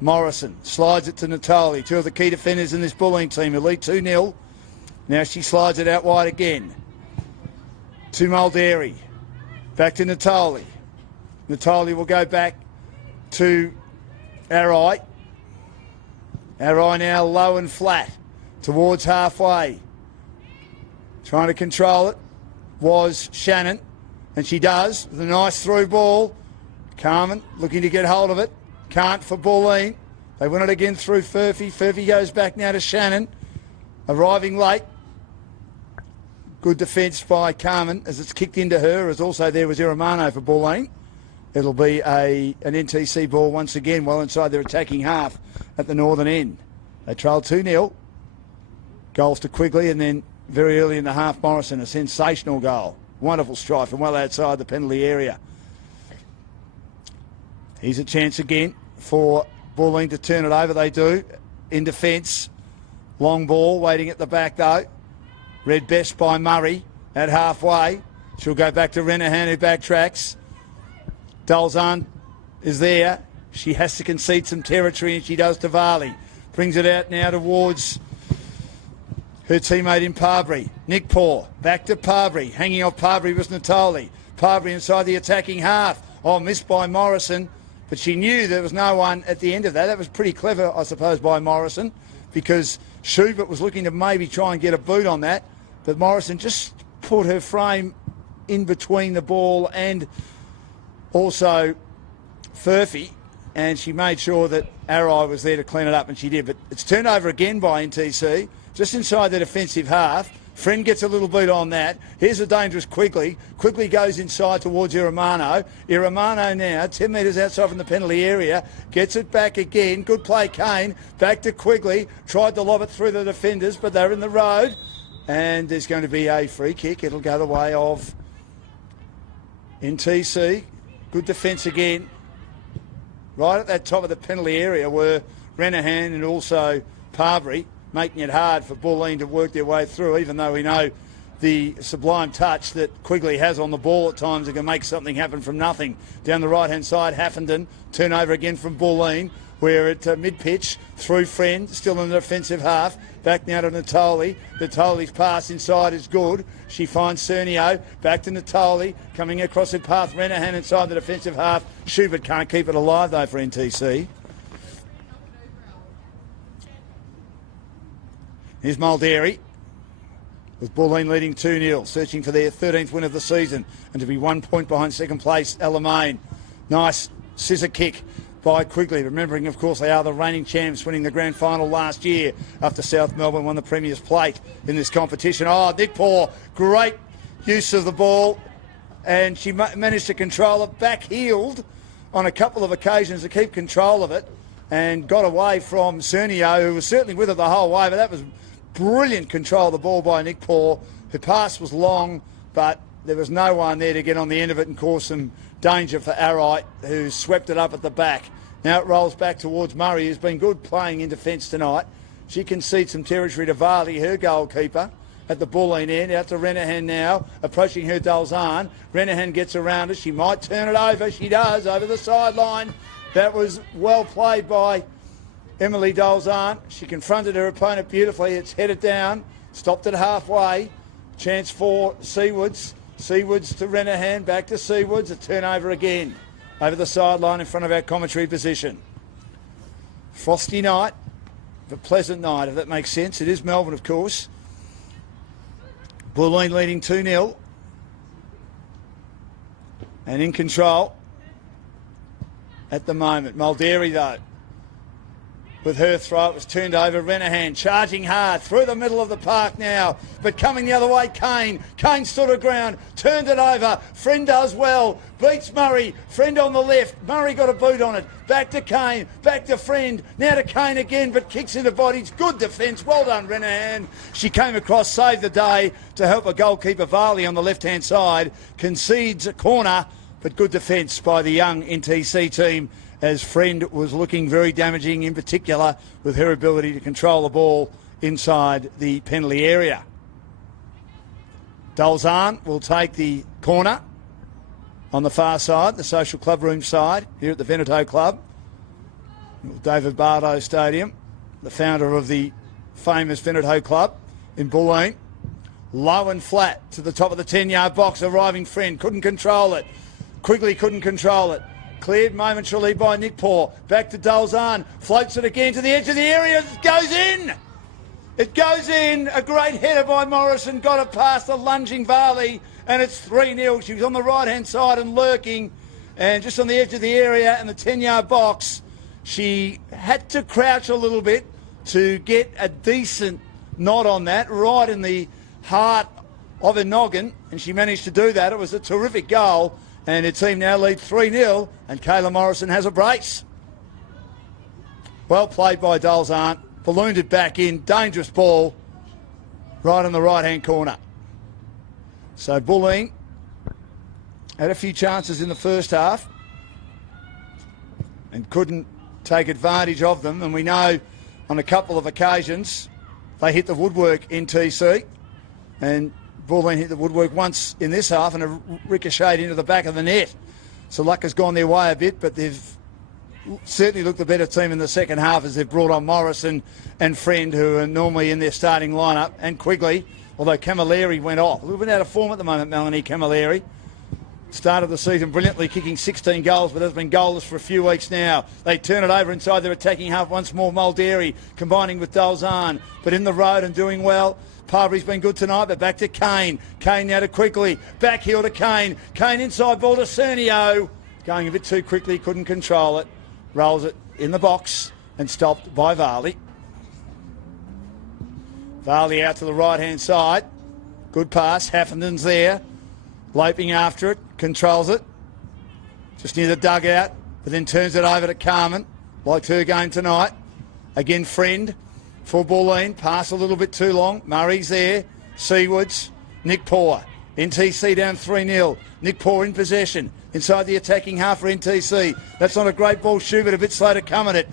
Morrison slides it to Natali, two of the key defenders in this Bulleen team, who lead 2-0. Now she slides it out wide again to Mulderry. Back to Natali. Natali will go back to Arai. Arai now low and flat towards halfway. Trying to control it was Shannon, and she does with a nice through ball. Carmen looking to get hold of it. Can't for Bulleen. They win it again through Furphy. Furphy goes back now to Shannon. Arriving late. Good defence by Carmen as it's kicked into her, as also there was Iramano for Bulleen. It'll be an NTC ball once again well inside their attacking half at the northern end. They trailed 2-0. Goals to Quigley, and then very early in the half, Morrison, a sensational goal. Wonderful strike from well outside the penalty area. Here's a chance again for Bulleen to turn it over. They do in defence. Long ball waiting at the back though. Read best by Murray at halfway. She'll go back to Renahan, who backtracks. Dolzan is there. She has to concede some territory, and she does to Varley. Brings it out now towards her teammate in Parbury. Nick Paw back to Parbury. Hanging off Parbury was Natali. Parbury inside the attacking half. Oh, missed by Morrison. But she knew there was no one at the end of that. That was pretty clever, I suppose, by Morrison, because Schubert was looking to maybe try and get a boot on that. But Morrison just put her frame in between the ball and also Furphy, and she made sure that Arai was there to clean it up, and she did. But it's turned over again by NTC, just inside the defensive half. Friend gets a little beat on that. Here's a dangerous Quigley. Quigley goes inside towards Iramano. Iramano now, 10 metres outside from the penalty area, gets it back again. Good play, Kane. Back to Quigley. Tried to lob it through the defenders, but they're in the road. And there's going to be a free kick. It'll go the way of NTC. Good defence again. Right at that top of the penalty area were Renahan and also Parbury, making it hard for Bulleen to work their way through, even though we know the sublime touch that Quigley has on the ball at times that can make something happen from nothing. Down the right-hand side, Haffenden, turnover again from Bulleen. We're at mid-pitch, through Friend, still in the defensive half. Back now to Natoli. Natoli's pass inside is good. She finds Cernio. Back to Natoli. Coming across the path, Renahan inside the defensive half. Schubert can't keep it alive, though, for NTC. Here's Mulderry, with Bulleen leading 2-0, searching for their 13th win of the season, and to be 1 point behind second place, Alamein. Nice scissor kick by Quigley, remembering, of course, they are the reigning champs, winning the grand final last year after South Melbourne won the Premier's Plate in this competition. Oh, Nick Paw, great use of the ball, and she managed to control it, back-heeled on a couple of occasions to keep control of it, and got away from Cernio, who was certainly with her the whole way, but that was brilliant control of the ball by Nick Paw. Her pass was long, but there was no one there to get on the end of it and cause some danger for Arite, who swept it up at the back. Now it rolls back towards Murray, who's been good playing in defence tonight. She concedes some territory to Varley, her goalkeeper, at the Bulleen end. Out to Renahan now, approaching her Dalzahn. Renahan gets around her. She might turn it over. She does, over the sideline. That was well played by Emily Dalzahn. She confronted her opponent beautifully. It's headed down, stopped it halfway. Chance for Seawoods. Seawoods to Renahan, back to Seawoods. A turnover again over the sideline in front of our commentary position. Frosty night, but pleasant night, if that makes sense. It is Melbourne, of course. Bulleen leading 2-0. And in control at the moment. Mulderry, though, with her throw, it was turned over. Renahan charging hard through the middle of the park now, but coming the other way, Kane. Kane stood her ground, turned it over. Friend does well, beats Murray. Friend on the left. Murray got a boot on it. Back to Kane, back to Friend. Now to Kane again, but kicks into bodies. Good defence. Well done, Renahan. She came across, saved the day to help a goalkeeper, Varley, on the left-hand side. Concedes a corner, but good defence by the young NTC team, as Friend was looking very damaging, in particular with her ability to control the ball inside the penalty area. Dalzahn will take the corner on the far side, the social club room side, here at the Veneto Club, David Bardo Stadium, the founder of the famous Veneto Club in Bulleen. Low and flat to the top of the 10-yard box, arriving Friend, couldn't control it. Quigley couldn't control it. Cleared momentarily by Nick Paw. Back to Dalzahn. Floats it again to the edge of the area. It goes in. It goes in. A great header by Morrison. Got it past the lunging Varley. And it's 3-0. She was on the right-hand side and lurking. And just on the edge of the area and the 10-yard box, she had to crouch a little bit to get a decent nod on that, right in the heart of her noggin. And she managed to do that. It was a terrific goal. And her team now lead 3-0, and Kayla Morrison has a brace. Well played by Dalzahn. Ballooned it back in. Dangerous ball right in the right-hand corner. So Bulleen had a few chances in the first half and couldn't take advantage of them. And we know on a couple of occasions they hit the woodwork in TC. And Bulleen hit the woodwork once in this half and a ricocheted into the back of the net. So luck has gone their way a bit, but they've certainly looked the better team in the second half as they've brought on Morrison and Friend, who are normally in their starting lineup, and Quigley, although Camilleri went off. A little bit out of form at the moment, Melanie Camilleri. Started the season brilliantly, kicking 16 goals, but has been goalless for a few weeks now. They turn it over inside their attacking half once more. Mulderry combining with Dalzahn, but in the road and doing well. Parbury's been good tonight, but back to Kane. Kane now to Quigley. Back heel to Kane. Kane inside ball to Cernio. Going a bit too quickly, couldn't control it. Rolls it in the box and stopped by Varley. Varley out to the right-hand side. Good pass. Haffenden's there. Loping after it. Controls it. Just near the dugout. But then turns it over to Carmen. Like her game tonight. Again, Friend for Bulleen. Pass a little bit too long. Murray's there. Seawoods. Nick Poor. NTC down 3-0. Nick Poor in possession. Inside the attacking half for NTC. That's not a great ball, Schubert. A bit slow to come at it.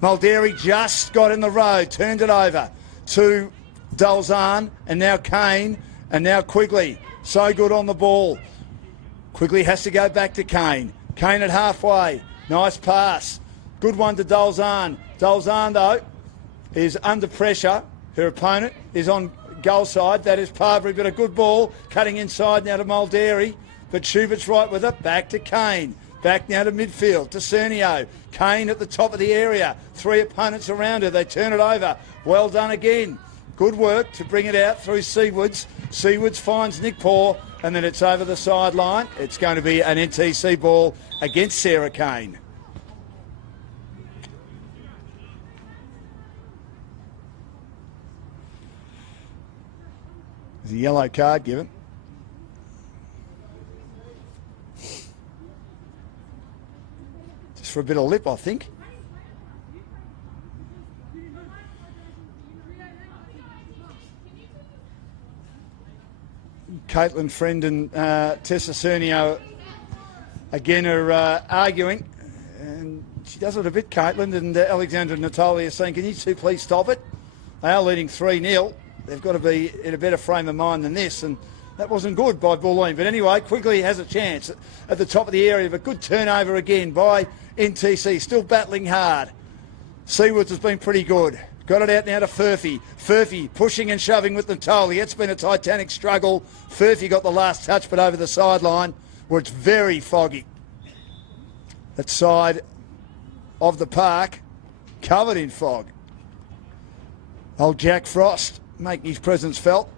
Mulderry just got in the road. Turned it over to Dalzahn. And now Kane. And now Quigley. So good on the ball. Quigley has to go back to Kane. Kane at halfway. Nice pass. Good one to Dalzahn. Dalzahn, though, is under pressure. Her opponent is on goal side. That is Parbury, but a good ball. Cutting inside now to Mulderry. But Schubert's right with it. Back to Kane. Back now to midfield to Cernio. Kane at the top of the area. 3 opponents around her. They turn it over. Well done again. Good work to bring it out through Seawoods. Seawoods finds Nick Poor, and then it's over the sideline. It's going to be an NTC ball against Sarah Kane. There's a yellow card given. Just for a bit of lip, I think. Caitlin Friend and Tessa Cernio again are arguing, and she does it a bit, Caitlin, and Alexandra Natoli are saying, can you two please stop it? They are leading 3-0. They've got to be in a better frame of mind than this, and that wasn't good by Bulleen. But anyway, Quigley has a chance at the top of the area, but good turnover again by NTC, still battling hard. Seawoods has been pretty good. Got it out now to Furphy. Furphy pushing and shoving with Natoli. It's been a titanic struggle. Furphy got the last touch, but over the sideline where it's very foggy. That side of the park covered in fog. Old Jack Frost making his presence felt.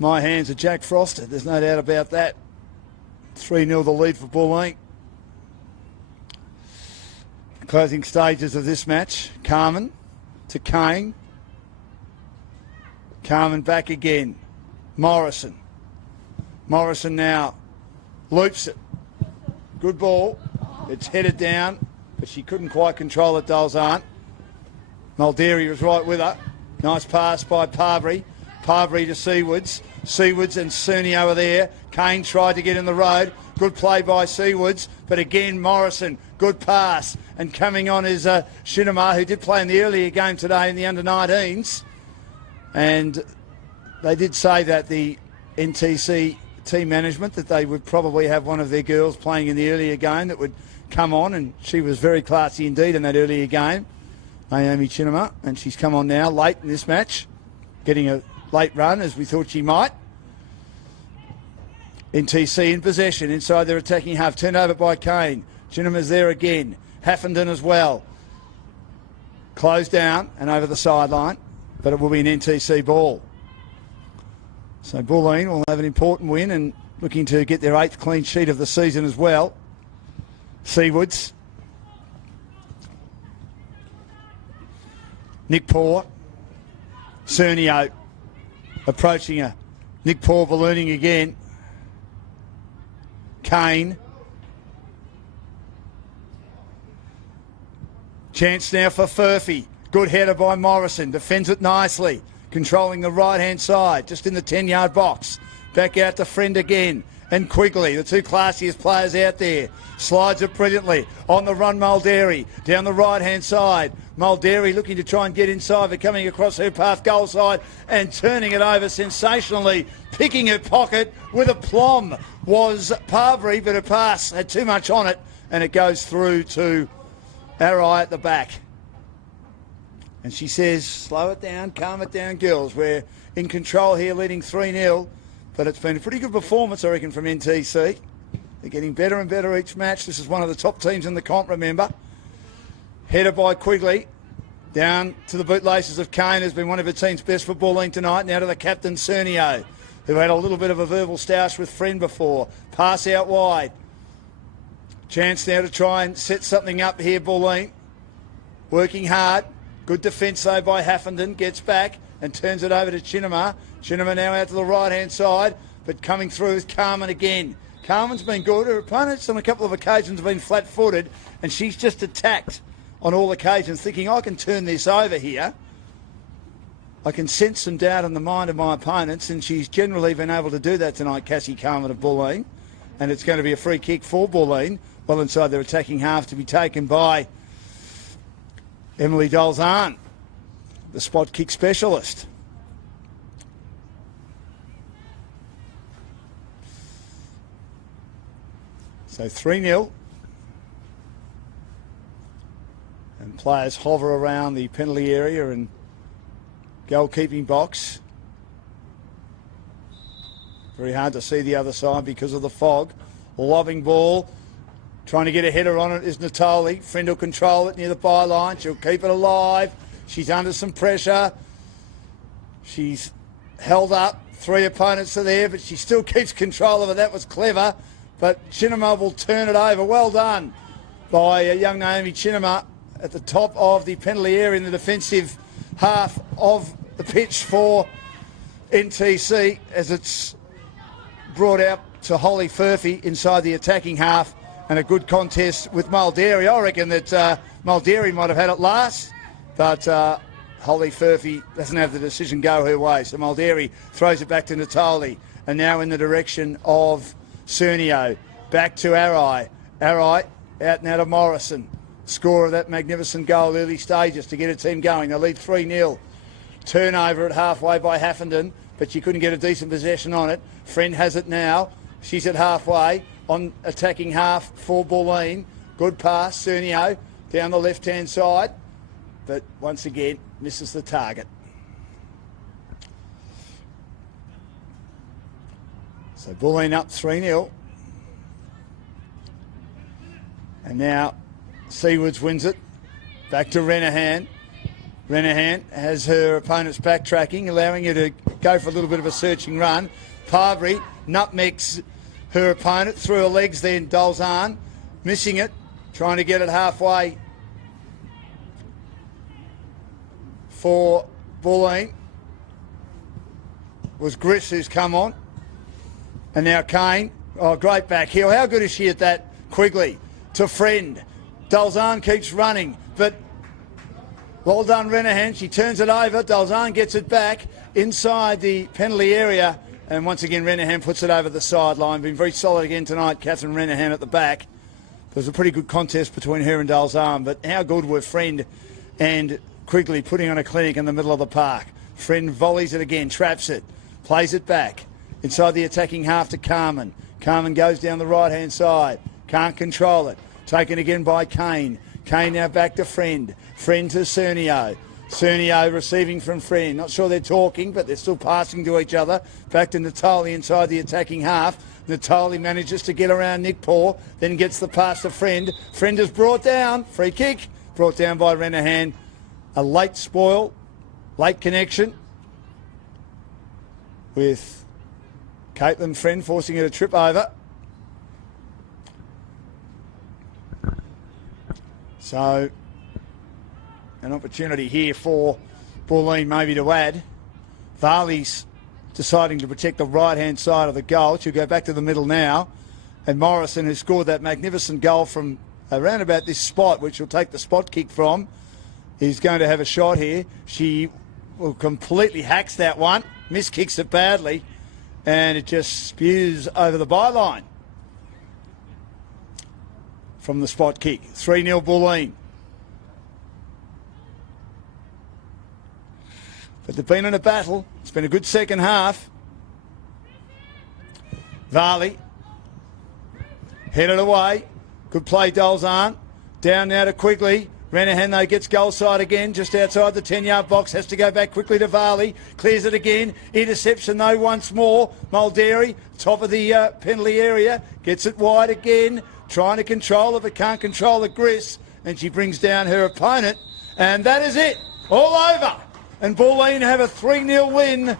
My hands are Jack Frosted, there's no doubt about that. 3-0 the lead for Bulleen. Closing stages of this match. Carmen to Kane. Carmen back again. Morrison. Morrison now loops it. Good ball. It's headed down, but she couldn't quite control it, Dalzahn. Mulderry was right with her. Nice pass by Parbury. Parbury to Seawoods. Seawoods and Cernio are there. Kane tried to get in the road. Good play by Seawoods, but again Morrison, good pass. And coming on is Shinema, who did play in the earlier game today in the under-19s. And they did say that the NTC team management, that they would probably have one of their girls playing in the earlier game that would come on, and she was very classy indeed in that earlier game, Naomi Chinema, and she's come on now late in this match, getting a late run as we thought she might. NTC in possession inside their attacking half, turned over by Kane. Chinema's there again. Haffenden as well. Closed down and over the sideline, but it will be an NTC ball. So Bulleen will have an important win and looking to get their 8th clean sheet of the season as well. Seawoods. Nick Poor. Cernio approaching her. Nick Poor ballooning again. Kane. Chance now for Furphy. Good header by Morrison. Defends it nicely. Controlling the right-hand side, just in the 10-yard box. Back out to Friend again. And Quigley, the two classiest players out there. Slides it brilliantly. On the run, Mulderry. Down the right-hand side. Mulderry looking to try and get inside, but coming across her path goal side and turning it over sensationally. Picking her pocket with a plum was Parbury, but her pass had too much on it, and it goes through to Arai at the back. And she says, slow it down, calm it down, girls. We're in control here, leading 3-0. But it's been a pretty good performance, I reckon, from NTC. They're getting better and better each match. This is one of the top teams in the comp, remember. Header by Quigley. Down to the bootlaces of Kane, has been one of her team's best for Bulleen tonight. Now to the captain, Cernio, who had a little bit of a verbal stoush with Friend before. Pass out wide. Chance now to try and set something up here, Bulleen. Working hard. Good defence, though, by Haffenden. Gets back and turns it over to Chinema. Chinema now out to the right-hand side, but coming through is Carmen again. Carmen's been good. Her opponents on a couple of occasions have been flat-footed, and she's just attacked on all occasions, thinking, I can turn this over here. I can sense some doubt in the mind of my opponents, and she's generally been able to do that tonight, Cassie Carmen of Bulleen. And it's going to be a free kick for Bulleen, well inside their attacking half, to be taken by Emily Dolzahn, the spot kick specialist. So 3-0. And players hover around the penalty area and goalkeeping box. Very hard to see the other side because of the fog. Lobbing ball. Trying to get a header on it is Natali. Friend will control it near the byline. She'll keep it alive. She's under some pressure. She's held up. 3 opponents are there, but she still keeps control of it. That was clever. But Chinema will turn it over. Well done by young Naomi Chinema at the top of the penalty area in the defensive half of the pitch for NTC, as it's brought out to Holly Furphy inside the attacking half, and a good contest with Mulderry. I reckon that Mulderry might have had it last, but Holly Furphy doesn't have the decision go her way. So Mulderry throws it back to Natali, and now in the direction of Cernio. Back to Arai. Arai out now to Morrison. Score of that magnificent goal early stages to get a team going. They lead 3-0. Turnover at halfway by Haffenden, but she couldn't get a decent possession on it. Friend has it now. She's at halfway on attacking half for Bulleen. Good pass, Cernio down the left-hand side, but once again misses the target. So Bulleen up 3-0. And now Seawoods wins it. Back to Renahan. Renahan has her opponents backtracking, allowing her to go for a little bit of a searching run. Parbury nutmegs her opponent through her legs, then Dolzahn missing it, trying to get it halfway for Bulleen. Was Griss who's come on. And now Kane. Oh, great back heel. How good is she at that? Quigley to Friend. Dolzahn keeps running, but well done, Renahan. She turns it over. Dolzahn gets it back inside the penalty area. And once again, Renahan puts it over the sideline. Been very solid again tonight, Catherine Renahan at the back. There's a pretty good contest between her and Dolzahn, but how good were Friend and Quigley putting on a clinic in the middle of the park. Friend volleys it again, traps it, plays it back inside the attacking half to Carmen. Carmen goes down the right-hand side. Can't control it. Taken again by Kane. Kane now back to Friend. Friend to Cernio. Cernio receiving from Friend. Not sure they're talking, but they're still passing to each other. Back to Natali inside the attacking half. Natali manages to get around Nick Paul, then gets the pass to Friend. Friend is brought down. Free kick. Brought down by Renahan. A late spoil. Late connection. With Caitlin Friend forcing her to trip over. So, an opportunity here for Bulleen maybe to add. Varley's deciding to protect the right-hand side of the goal. She'll go back to the middle now. And Morrison, who scored that magnificent goal from around about this spot, which will take the spot kick from, is going to have a shot here. She will completely hacks that one, miskicks it badly, and it just spews over the byline from the spot kick. 3-0 Bulleen. But they've been in a battle. It's been a good second half. Varley headed away. Good play, Dolzahn. Down now to Quigley. Renahan, though, gets goal side again, just outside the 10-yard box. Has to go back quickly to Varley. Clears it again. Interception, though, once more. Mulderry, top of the penalty area. Gets it wide again. Trying to control it, but can't control the Griss. And she brings down her opponent. And that is it. All over. And Bulleen have a 3-0 win.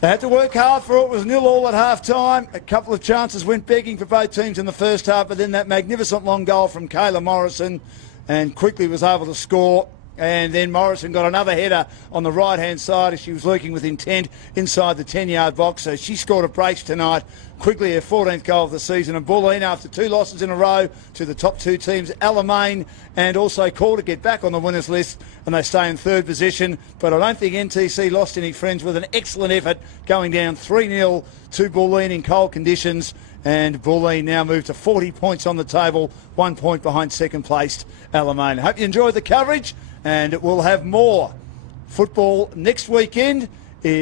They had to work hard for it. It was 0-0 at half-time. A couple of chances went begging for both teams in the first half, but then that magnificent long goal from Kayla Morrison, and quickly was able to score. And then Morrison got another header on the right-hand side as she was lurking with intent inside the 10-yard box. So she scored a brace tonight. Quickly her 14th goal of the season. And Bulleen, after 2 losses in a row to the top 2 teams, Alamein and also Calder, get back on the winners list and they stay in 3rd position. But I don't think NTC lost any friends with an excellent effort going down 3-0 to Bulleen in cold conditions. And Bulleen now move to 40 points on the table, 1 point behind second placed Alamein. Hope you enjoyed the coverage, and we'll have more football next weekend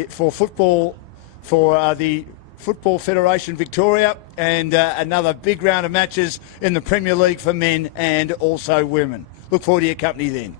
for football for the Football Federation Victoria, and another big round of matches in the Premier League for men and also women. Look forward to your company then.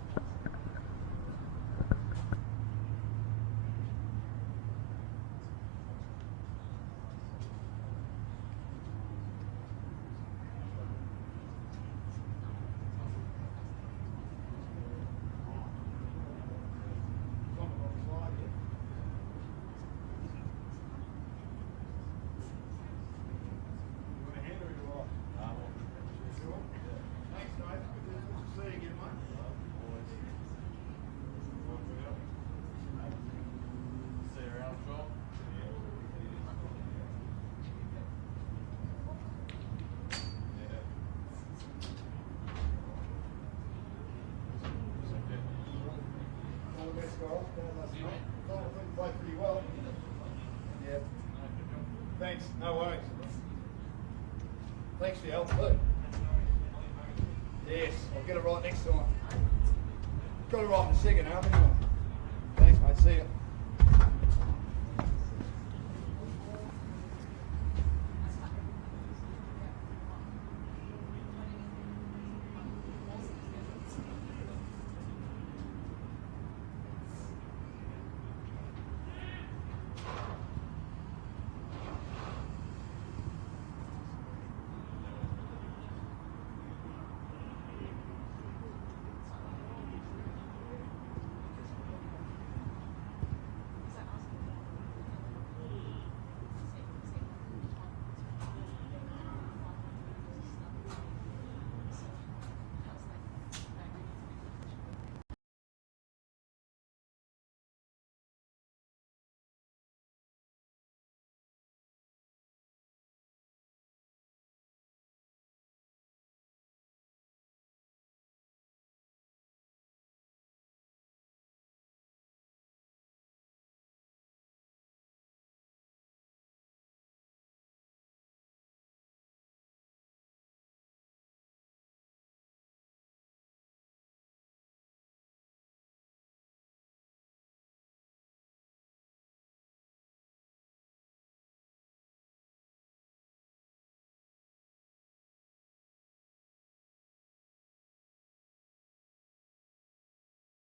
Played pretty well. Yeah. Thanks. No worries. Thanks for your help, too. Yes, I'll get it right next time. Got it right in a second, haven't I? Thanks, mate. See you.